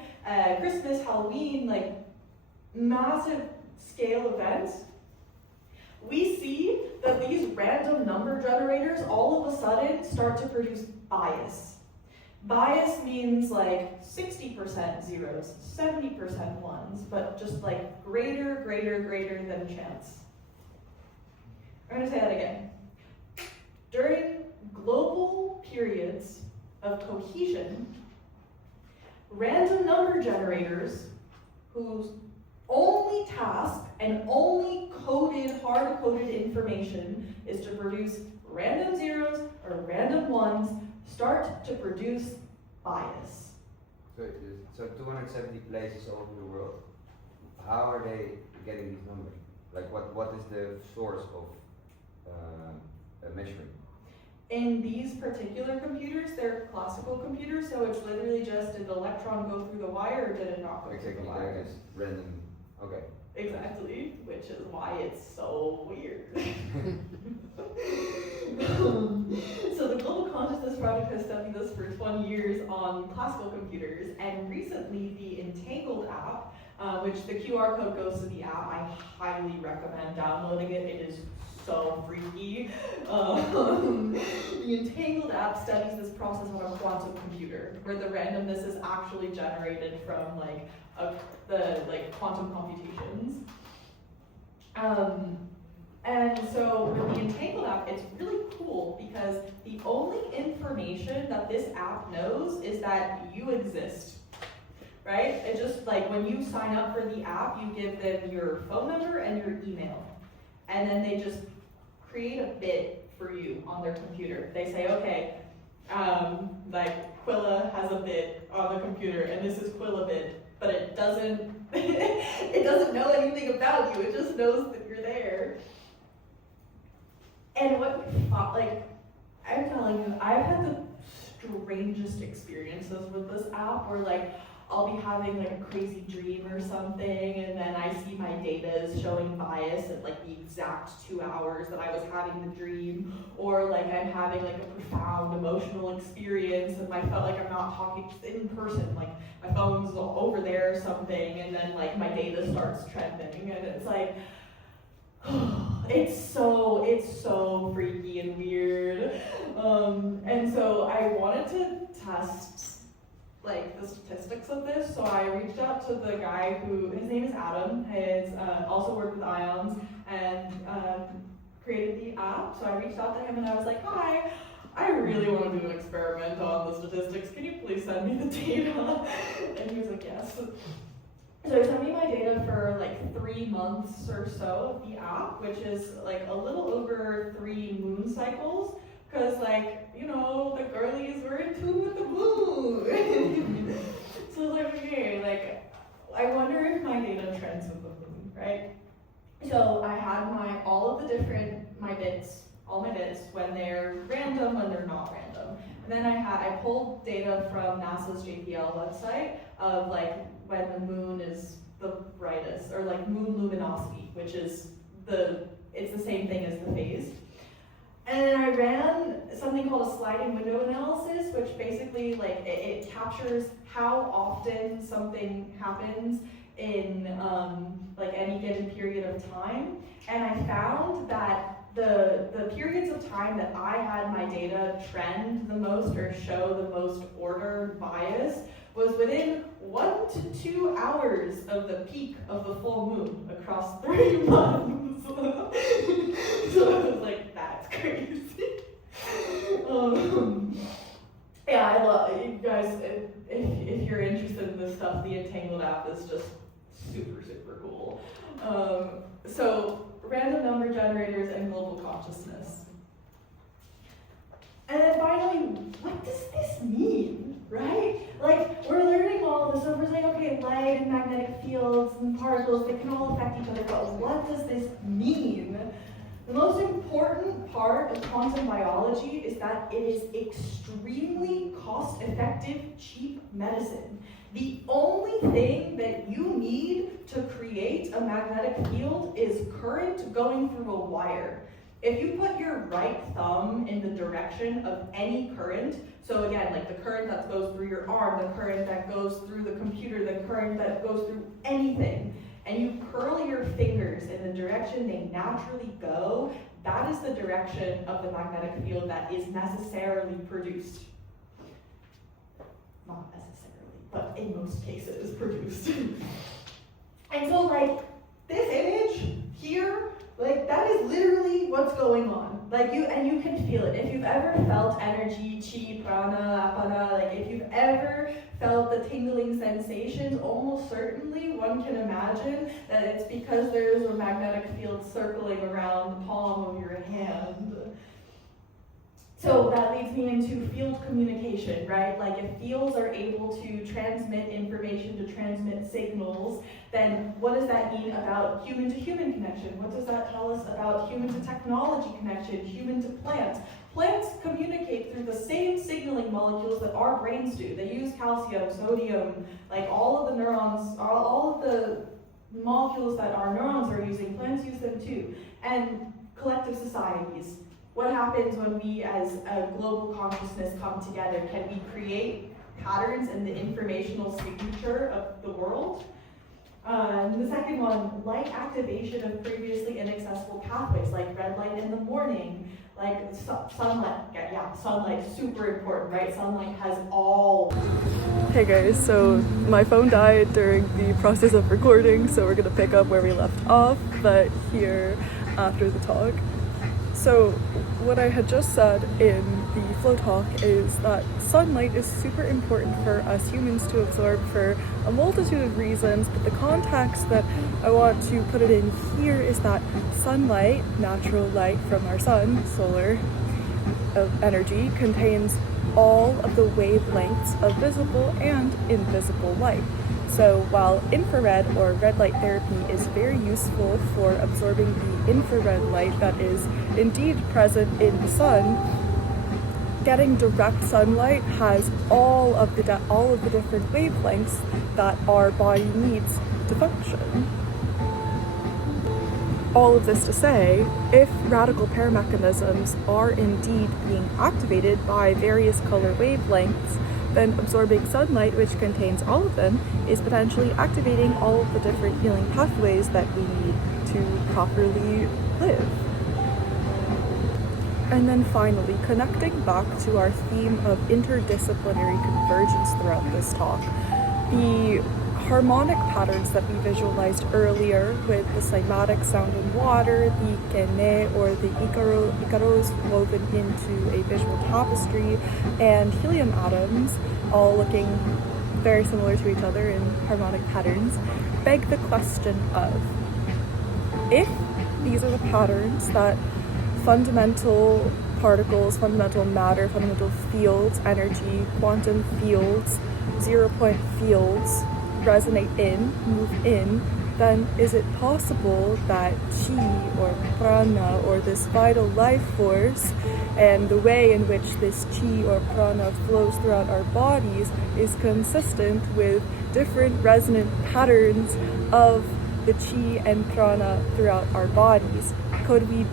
Christmas, Halloween, like massive scale events, we see that these random number generators all of a sudden start to produce bias. Bias means like 60% zeros, 70% ones, but just like greater than chance. I'm gonna say that again. During global periods of cohesion, random number generators whose only task and only hard-coded information is to produce random zeros or random ones start to produce bias. So 270 places all over the world, how are they getting these numbers? Like what is the source of measuring? In these particular computers, they're classical computers, so it's literally just did the electron go through the wire or did it not go through the Exactly, wire? like it's random. Okay. Exactly, which is why it's so weird. So the Global Consciousness Project has studied this for 20 years on classical computers, and recently the Entangled app, which the QR code goes to the app, I highly recommend downloading it. It is so freaky. The Entangled app studies this process on a quantum computer, where the randomness is actually generated from like the quantum computations. And so with the Entangled app, it's really cool because the only information that this app knows is that you exist, right? It just like when you sign up for the app, you give them your phone number and your email, and then they just create a bit for you on their computer. They say, okay, like Quilla has a bit on the computer, and this is Quilla bit, but it doesn't it doesn't know anything about you. It just knows that you're there. And what I'm telling you, I've had the strangest experiences with this app where like I'll be having like a crazy dream or something, and then I see my data is showing bias at like the exact 2 hours that I was having the dream, or like I'm having like a profound emotional experience and I felt like I'm not talking in person, like my phone's over there or something, and then like my data starts trending, and it's like, it's so freaky and weird. And so I wanted to test like the statistics of this, so I reached out to the guy who, his name is Adam, has also worked with ions and created the app. So I reached out to him and I was like, hi, I really want to do an experiment on the statistics. Can you please send me the data? And he was like, yes. So he sent me my data for like 3 months or so of the app, which is like a little over 3 moon cycles. Because, like, you know, the girlies were in tune with the moon. So I was like, okay, like, I wonder if my data trends with the moon, right? So I had all my bits, when they're random, when they're not random. And then I pulled data from NASA's JPL website of, like, when the moon is the brightest, or, like, moon luminosity, which is it's the same thing as the phase. And then I ran something called a sliding window analysis, which basically like it captures how often something happens in like any given period of time. And I found that the periods of time that I had my data trend the most or show the most ordered bias was within 1 to 2 hours of the peak of the full moon across 3 months. So I was like, that's crazy. Yeah, I love you guys. If you're interested in this stuff, the Entangled app is just super cool. So random number generators and global consciousness. And then finally, what does this mean, right? Like, we're learning all this stuff. We're saying, okay, light and magnetic fields and particles, they can all affect each other, but what does this mean? The most important part of quantum biology is that it is extremely cost-effective, cheap medicine. The only thing that you need to create a magnetic field is current going through a wire. If you put your right thumb in the direction of any current, so again, like the current that goes through your arm, the current that goes through the computer, the current that goes through anything, and you curl your fingers in the direction they naturally go, that is the direction of the magnetic field that is necessarily produced. Not necessarily, but in most cases produced. And so like, this image here, like that is literally what's going on. Like you can feel it. If you've ever felt energy, chi, prana, apana, like if you've ever felt the tingling sensations, almost certainly one can imagine that it's because there's a magnetic field circling around the palm of your hand. So that leads me into field communication, right? Like if fields are able to transmit information, to transmit signals, then what does that mean about human-to-human connection? What does that tell us about human-to-technology connection, human to plants? Plants communicate through the same signaling molecules that our brains do. They use calcium, sodium, like all of the neurons, all of the molecules that our neurons are using, plants use them too. And collective societies. What happens when we as a global consciousness come together? Can we create patterns in the informational signature of the world? And the second one, light activation of previously inaccessible pathways, like red light in the morning, like sunlight. Yeah, sunlight, super important, right? Sunlight has all. Hey guys, so my phone died during the process of recording, so we're gonna pick up where we left off, but here after the talk. So what I had just said in the flow talk is that sunlight is super important for us humans to absorb for a multitude of reasons, but the context that I want to put it in here is that sunlight, natural light from our sun, solar energy, contains all of the wavelengths of visible and invisible light. So while infrared or red light therapy is very useful for absorbing the infrared light that is indeed present in the sun, getting direct sunlight has all of the different wavelengths that our body needs to function. All of this to say, if radical pair mechanisms are indeed being activated by various color wavelengths, then absorbing sunlight, which contains all of them, is potentially activating all of the different healing pathways that we need to properly live. And then finally, connecting back to our theme of interdisciplinary convergence throughout this talk, the harmonic patterns that we visualized earlier with the cymatic sound in water, the kene or the icaros woven into a visual tapestry, and helium atoms, all looking very similar to each other in harmonic patterns, beg the question of, if these are the patterns that fundamental particles, fundamental matter, fundamental fields, energy, quantum fields, zero-point fields resonate in, move in, then is it possible that chi or prana or this vital life force and the way in which this chi or prana flows throughout our bodies is consistent with different resonant patterns of the chi and prana throughout our bodies? Could we,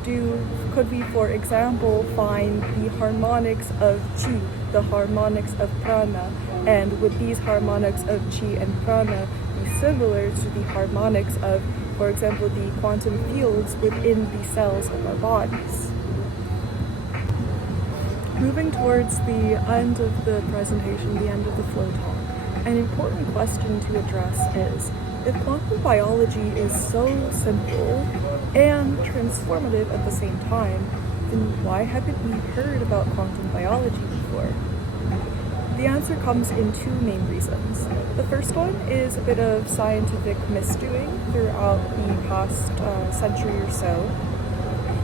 for example, find the harmonics of chi, the harmonics of prana, and would these harmonics of chi and prana be similar to the harmonics of, for example, the quantum fields within the cells of our bodies? Moving towards the end of the presentation, the end of the flow talk, an important question to address is, if quantum biology is so simple and transformative at the same time, then why haven't we heard about quantum biology before? The answer comes in two main reasons. The first one is a bit of scientific misdoing throughout the past century or so.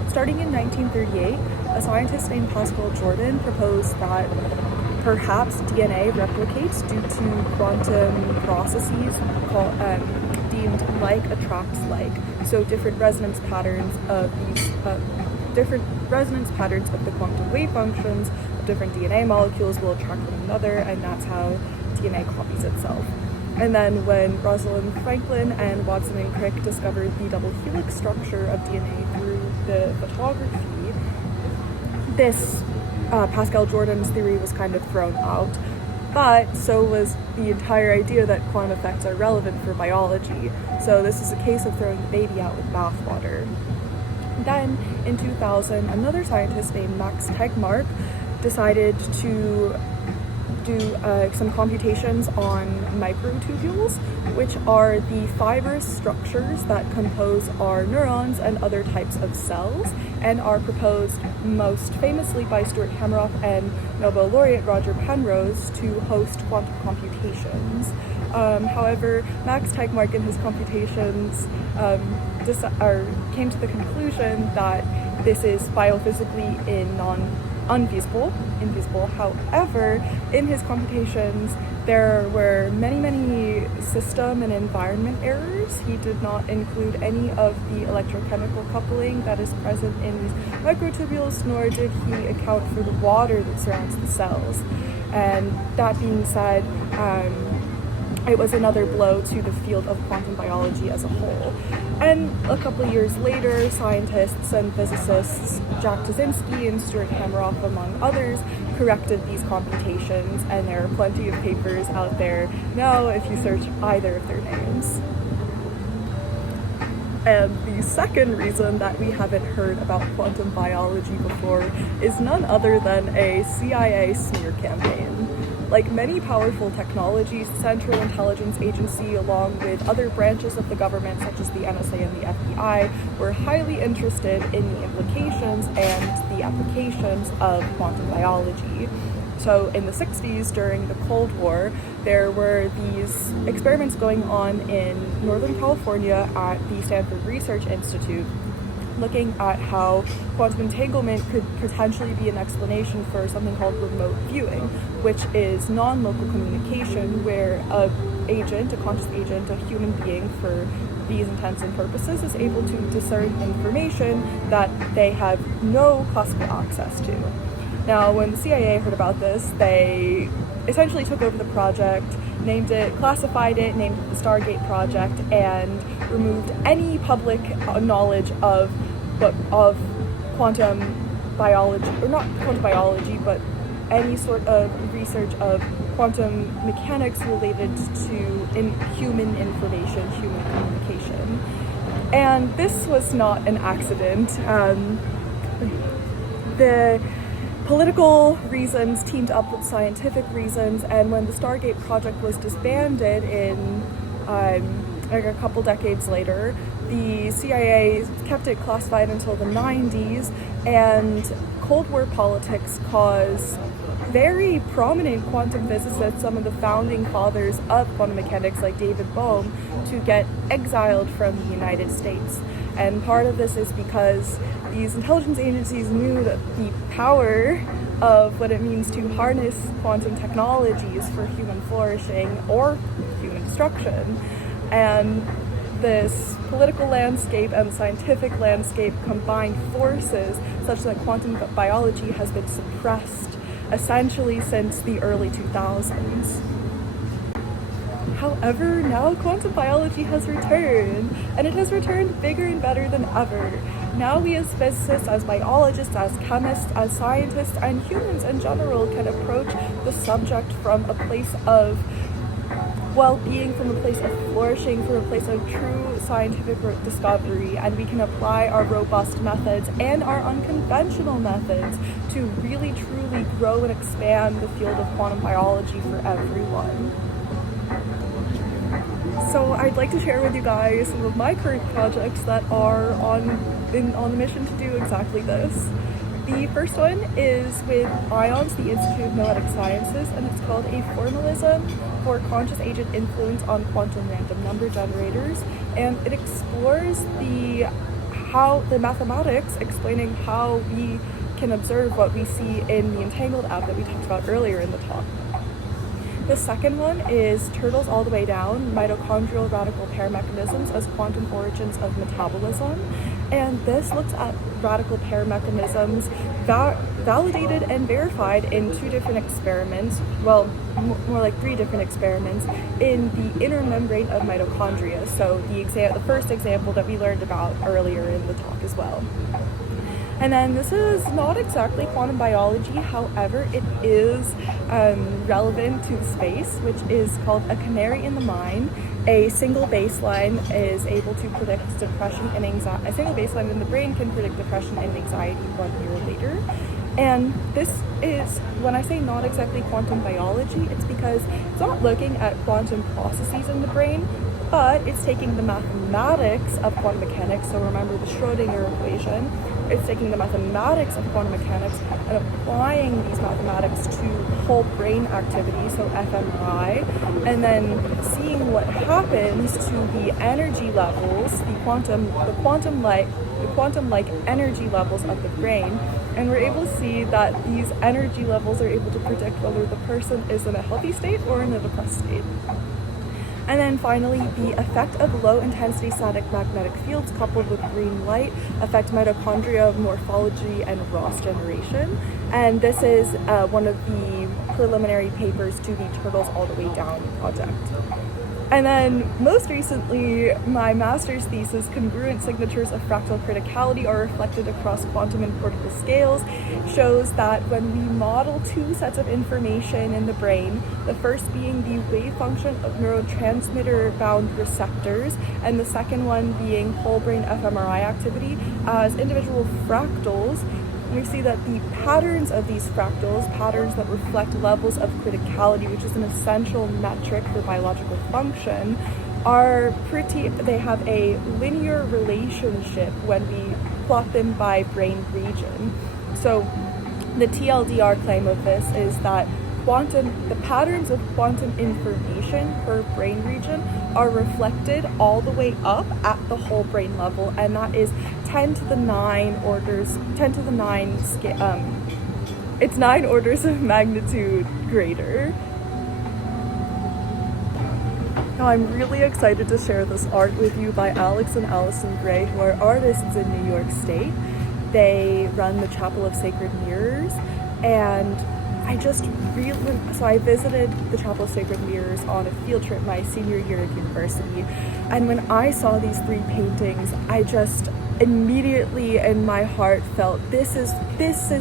Starting in 1938, a scientist named Pascal Jordan proposed that perhaps DNA replicates due to quantum processes deemed like attracts like. So different resonance patterns of the quantum wave functions of different DNA molecules will attract one another, and that's how DNA copies itself. And then when Rosalind Franklin and Watson and Crick discovered the double helix structure of DNA through the photography, this Pascal Jordan's theory was kind of thrown out, but so was the entire idea that quantum effects are relevant for biology. So this is a case of throwing the baby out with bathwater. Then in 2000, another scientist named Max Tegmark decided to do some computations on microtubules, which are the fibrous structures that compose our neurons and other types of cells, and are proposed most famously by Stuart Hameroff and Nobel laureate Roger Penrose to host quantum computations. However, Max Tegmark in his computations came to the conclusion that this is biophysically infeasible. However, in his computations, there were many system and environment errors. He did not include any of the electrochemical coupling that is present in these microtubules, nor did he account for the water that surrounds the cells. And that being said, it was another blow to the field of quantum biology as a whole. And a couple of years later, scientists and physicists Jack Tazinski and Stuart Hameroff, among others, corrected these computations, and there are plenty of papers out there now if you search either of their names. And the second reason that we haven't heard about quantum biology before is none other than a CIA smear campaign. Like many powerful technologies, the Central Intelligence Agency, along with other branches of the government, such as the NSA and the FBI, were highly interested in the implications and the applications of quantum biology. So in the 60s, during the Cold War, there were these experiments going on in Northern California at the Stanford Research Institute, looking at how quantum entanglement could potentially be an explanation for something called remote viewing, which is non-local communication where a conscious agent, a human being for these intents and purposes, is able to discern information that they have no possible access to. Now, when the CIA heard about this, they essentially took over the project, classified it, named it the Stargate Project, and removed any public knowledge of quantum biology, or not quantum biology, but any sort of research of quantum mechanics related to human information, human communication. And this was not an accident. The political reasons teamed up with scientific reasons, and when the Stargate Project was disbanded in a couple decades later, the CIA kept it classified until the 90s, and Cold War politics caused very prominent quantum physicists, some of the founding fathers of quantum mechanics like David Bohm, to get exiled from the United States. And part of this is because these intelligence agencies knew that the power of what it means to harness quantum technologies for human flourishing or human destruction. And this political landscape and scientific landscape combined forces such that quantum biology has been suppressed essentially since the early 2000s. However, now quantum biology has returned, and it has returned bigger and better than ever. Now we as physicists, as biologists, as chemists, as scientists, and humans in general can approach the subject from a place of well-being, from a place of flourishing, from a place of true scientific discovery, and we can apply our robust methods and our unconventional methods to really truly grow and expand the field of quantum biology for everyone. So I'd like to share with you guys some of my current projects that are on the mission to do exactly this. The first one is with IONS, the Institute of Noetic Sciences, and it's called A Formalism for Conscious Agent Influence on Quantum Random Number Generators, and it explores the mathematics explaining how we can observe what we see in the Entangled app that we talked about earlier in the talk. The second one is Turtles All the Way Down, Mitochondrial Radical Pair Mechanisms as Quantum Origins of Metabolism. And this looks at radical pair mechanisms validated and verified in 2 different experiments, well, more like 3 different experiments in the inner membrane of mitochondria. So the first example that we learned about earlier in the talk as well. And then this is not exactly quantum biology, however, it is relevant to the space, which is called a canary in the mine. A single baseline is able to predict depression and anxiety. A single baseline in the brain can predict depression and anxiety 1 year later. And this is, when I say not exactly quantum biology, it's because it's not looking at quantum processes in the brain, but it's taking the mathematics of quantum mechanics. So remember the Schrödinger equation. It's taking the mathematics of quantum mechanics and applying these mathematics to whole brain activity, so fMRI, and then seeing what happens to the energy levels, the quantum-like energy levels of the brain. And we're able to see that these energy levels are able to predict whether the person is in a healthy state or in a depressed state. And then finally, the effect of low-intensity static magnetic fields coupled with green light affect mitochondria morphology and ROS generation. And this is one of the preliminary papers to the Turtles All the Way Down project. And then most recently, my master's thesis, Congruent Signatures of Fractal Criticality Are Reflected Across Quantum and Cortical Scales, shows that when we model 2 sets of information in the brain, the first being the wave function of neurotransmitter-bound receptors, and the second one being whole brain fMRI activity as individual fractals, we see that the patterns of these fractals, patterns that reflect levels of criticality, which is an essential metric for biological function, they have a linear relationship when we plot them by brain region. So the TLDR claim of this is that the patterns of quantum information per brain region are reflected all the way up at the whole brain level, and that is 10 to the 9 it's 9 orders of magnitude greater. Now I'm really excited to share this art with you by Alex and Allison Gray, who are artists in New York State. They run the Chapel of Sacred Mirrors, and I visited the Chapel of Sacred Mirrors on a field trip my senior year at university, and when I saw these 3 paintings, I just immediately in my heart felt this is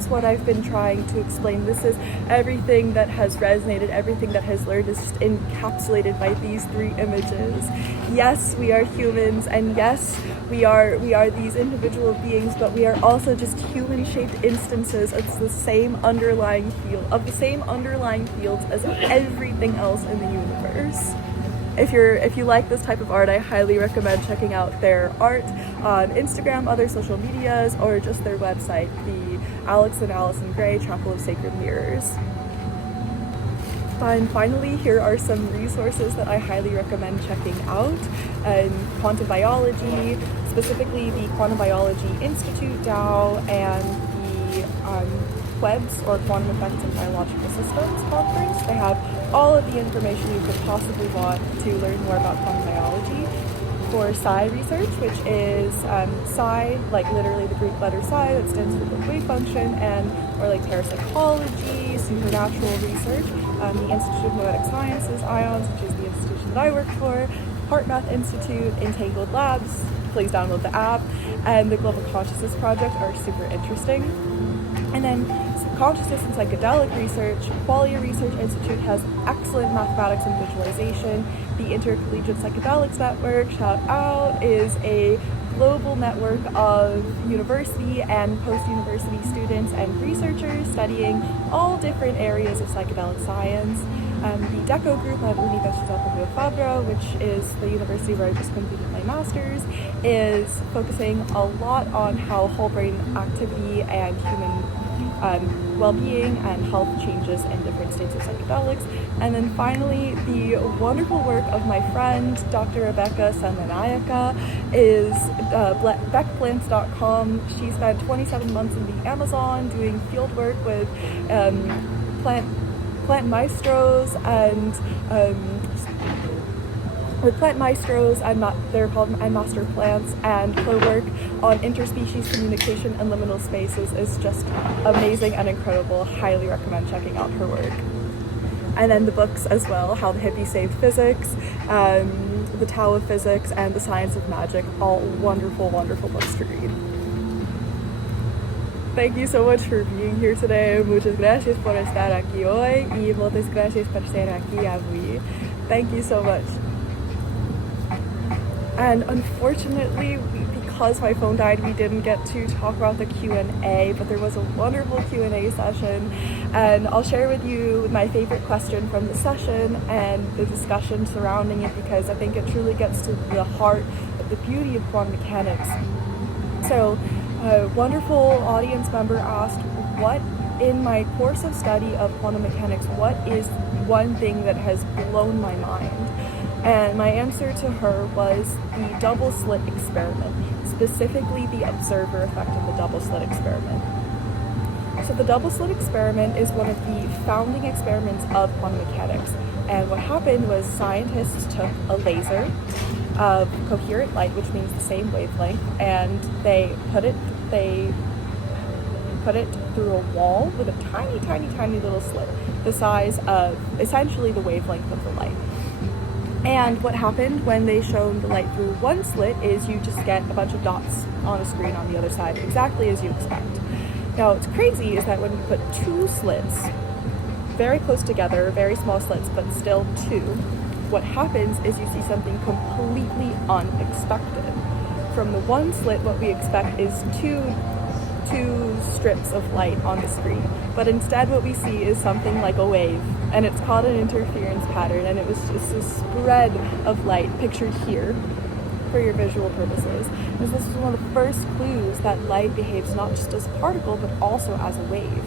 what I've been trying to explain. This is everything that has resonated, everything that has learned is just encapsulated by these 3 images. Yes, we are humans, and yes, we are these individual beings, but we are also just human-shaped instances of the same underlying fields as everything else in the universe. If you like this type of art, I highly recommend checking out their art on Instagram, other social medias, or just their website, the Alex and Allison Gray Chapel of Sacred Mirrors. And finally, here are some resources that I highly recommend checking out. Quantum biology, specifically the Quantum Biology Institute DAO and the QEBS, or Quantum Effects in Biological Systems conference. They have all of the information you could possibly want to learn more about quantum biology. For psi research, which is psi, like literally the Greek letter psi, that stands for the wave function, or like parapsychology, supernatural research, the Institute of Noetic Sciences, IONS, which is the institution that I work for, HeartMath Institute, Entangled Labs, please download the app, and the Global Consciousness Project are super interesting. And then Consciousness and Psychedelic Research, Qualia Research Institute has excellent mathematics and visualization. The Intercollegiate Psychedelics Network, shout out, is a global network of university and post-university students and researchers studying all different areas of psychedelic science. The DECO group at Universitat Pompeu Fabra, which is the university where I just completed my master's, is focusing a lot on how whole brain activity and human well-being and health changes in different states of psychedelics. And then finally, the wonderful work of my friend, Dr. Rebecca Sananayaka, is beckplants.com. She spent 27 months in the Amazon doing field work with plant plant maestros and they're called master plants, and her work on interspecies communication and liminal spaces is just amazing and incredible. Highly recommend checking out her work. And then the books as well, How the Hippie Saved Physics, The Tao of Physics, and The Science of Magic, all wonderful, wonderful books to read. Thank you so much for being here today. Muchas gracias por estar aquí hoy y muchas gracias por ser aquí hoy. Thank you so much. And unfortunately, because my phone died, we didn't get to talk about the Q&A, but there was a wonderful Q&A session, and I'll share with you my favorite question from the session and the discussion surrounding it, because I think it truly gets to the heart of the beauty of quantum mechanics. So, a wonderful audience member asked, what in my course of study of quantum mechanics, what is one thing that has blown my mind? And my answer to her was the double slit experiment, specifically the observer effect of the double slit experiment. So the double slit experiment is one of the founding experiments of quantum mechanics. And what happened was scientists took a laser of coherent light, which means the same wavelength, and they put it through a wall with a tiny, tiny, tiny little slit, the size of essentially the wavelength of the light. And what happened when they shone the light through one slit is you just get a bunch of dots on a screen on the other side, exactly as you expect. Now, what's crazy is that when you put two slits very close together, very small slits, but still two, what happens is you see something completely unexpected. From the one slit, what we expect is two strips of light on the screen, but instead what we see is something like a wave, and it's called an interference pattern, and it was just a spread of light pictured here for your visual purposes. Because this is one of the first clues that light behaves not just as a particle but also as a wave.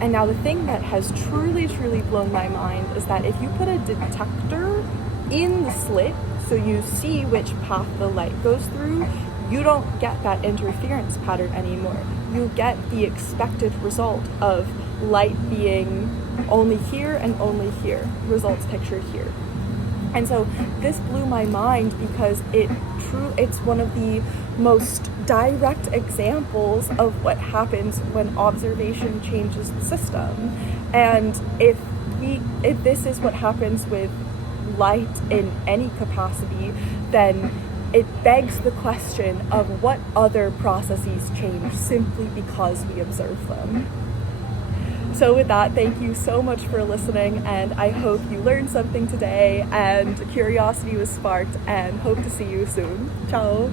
And now the thing that has truly, truly blown my mind is that if you put a detector in the slit so you see which path the light goes through, you don't get that interference pattern anymore. You get the expected result of light being only here and only here, results pictured here. And so this blew my mind because it's one of the most direct examples of what happens when observation changes the system. And if this is what happens with light in any capacity, then it begs the question of what other processes change simply because we observe them. So with that, thank you so much for listening, and I hope you learned something today and curiosity was sparked, and hope to see you soon. Ciao!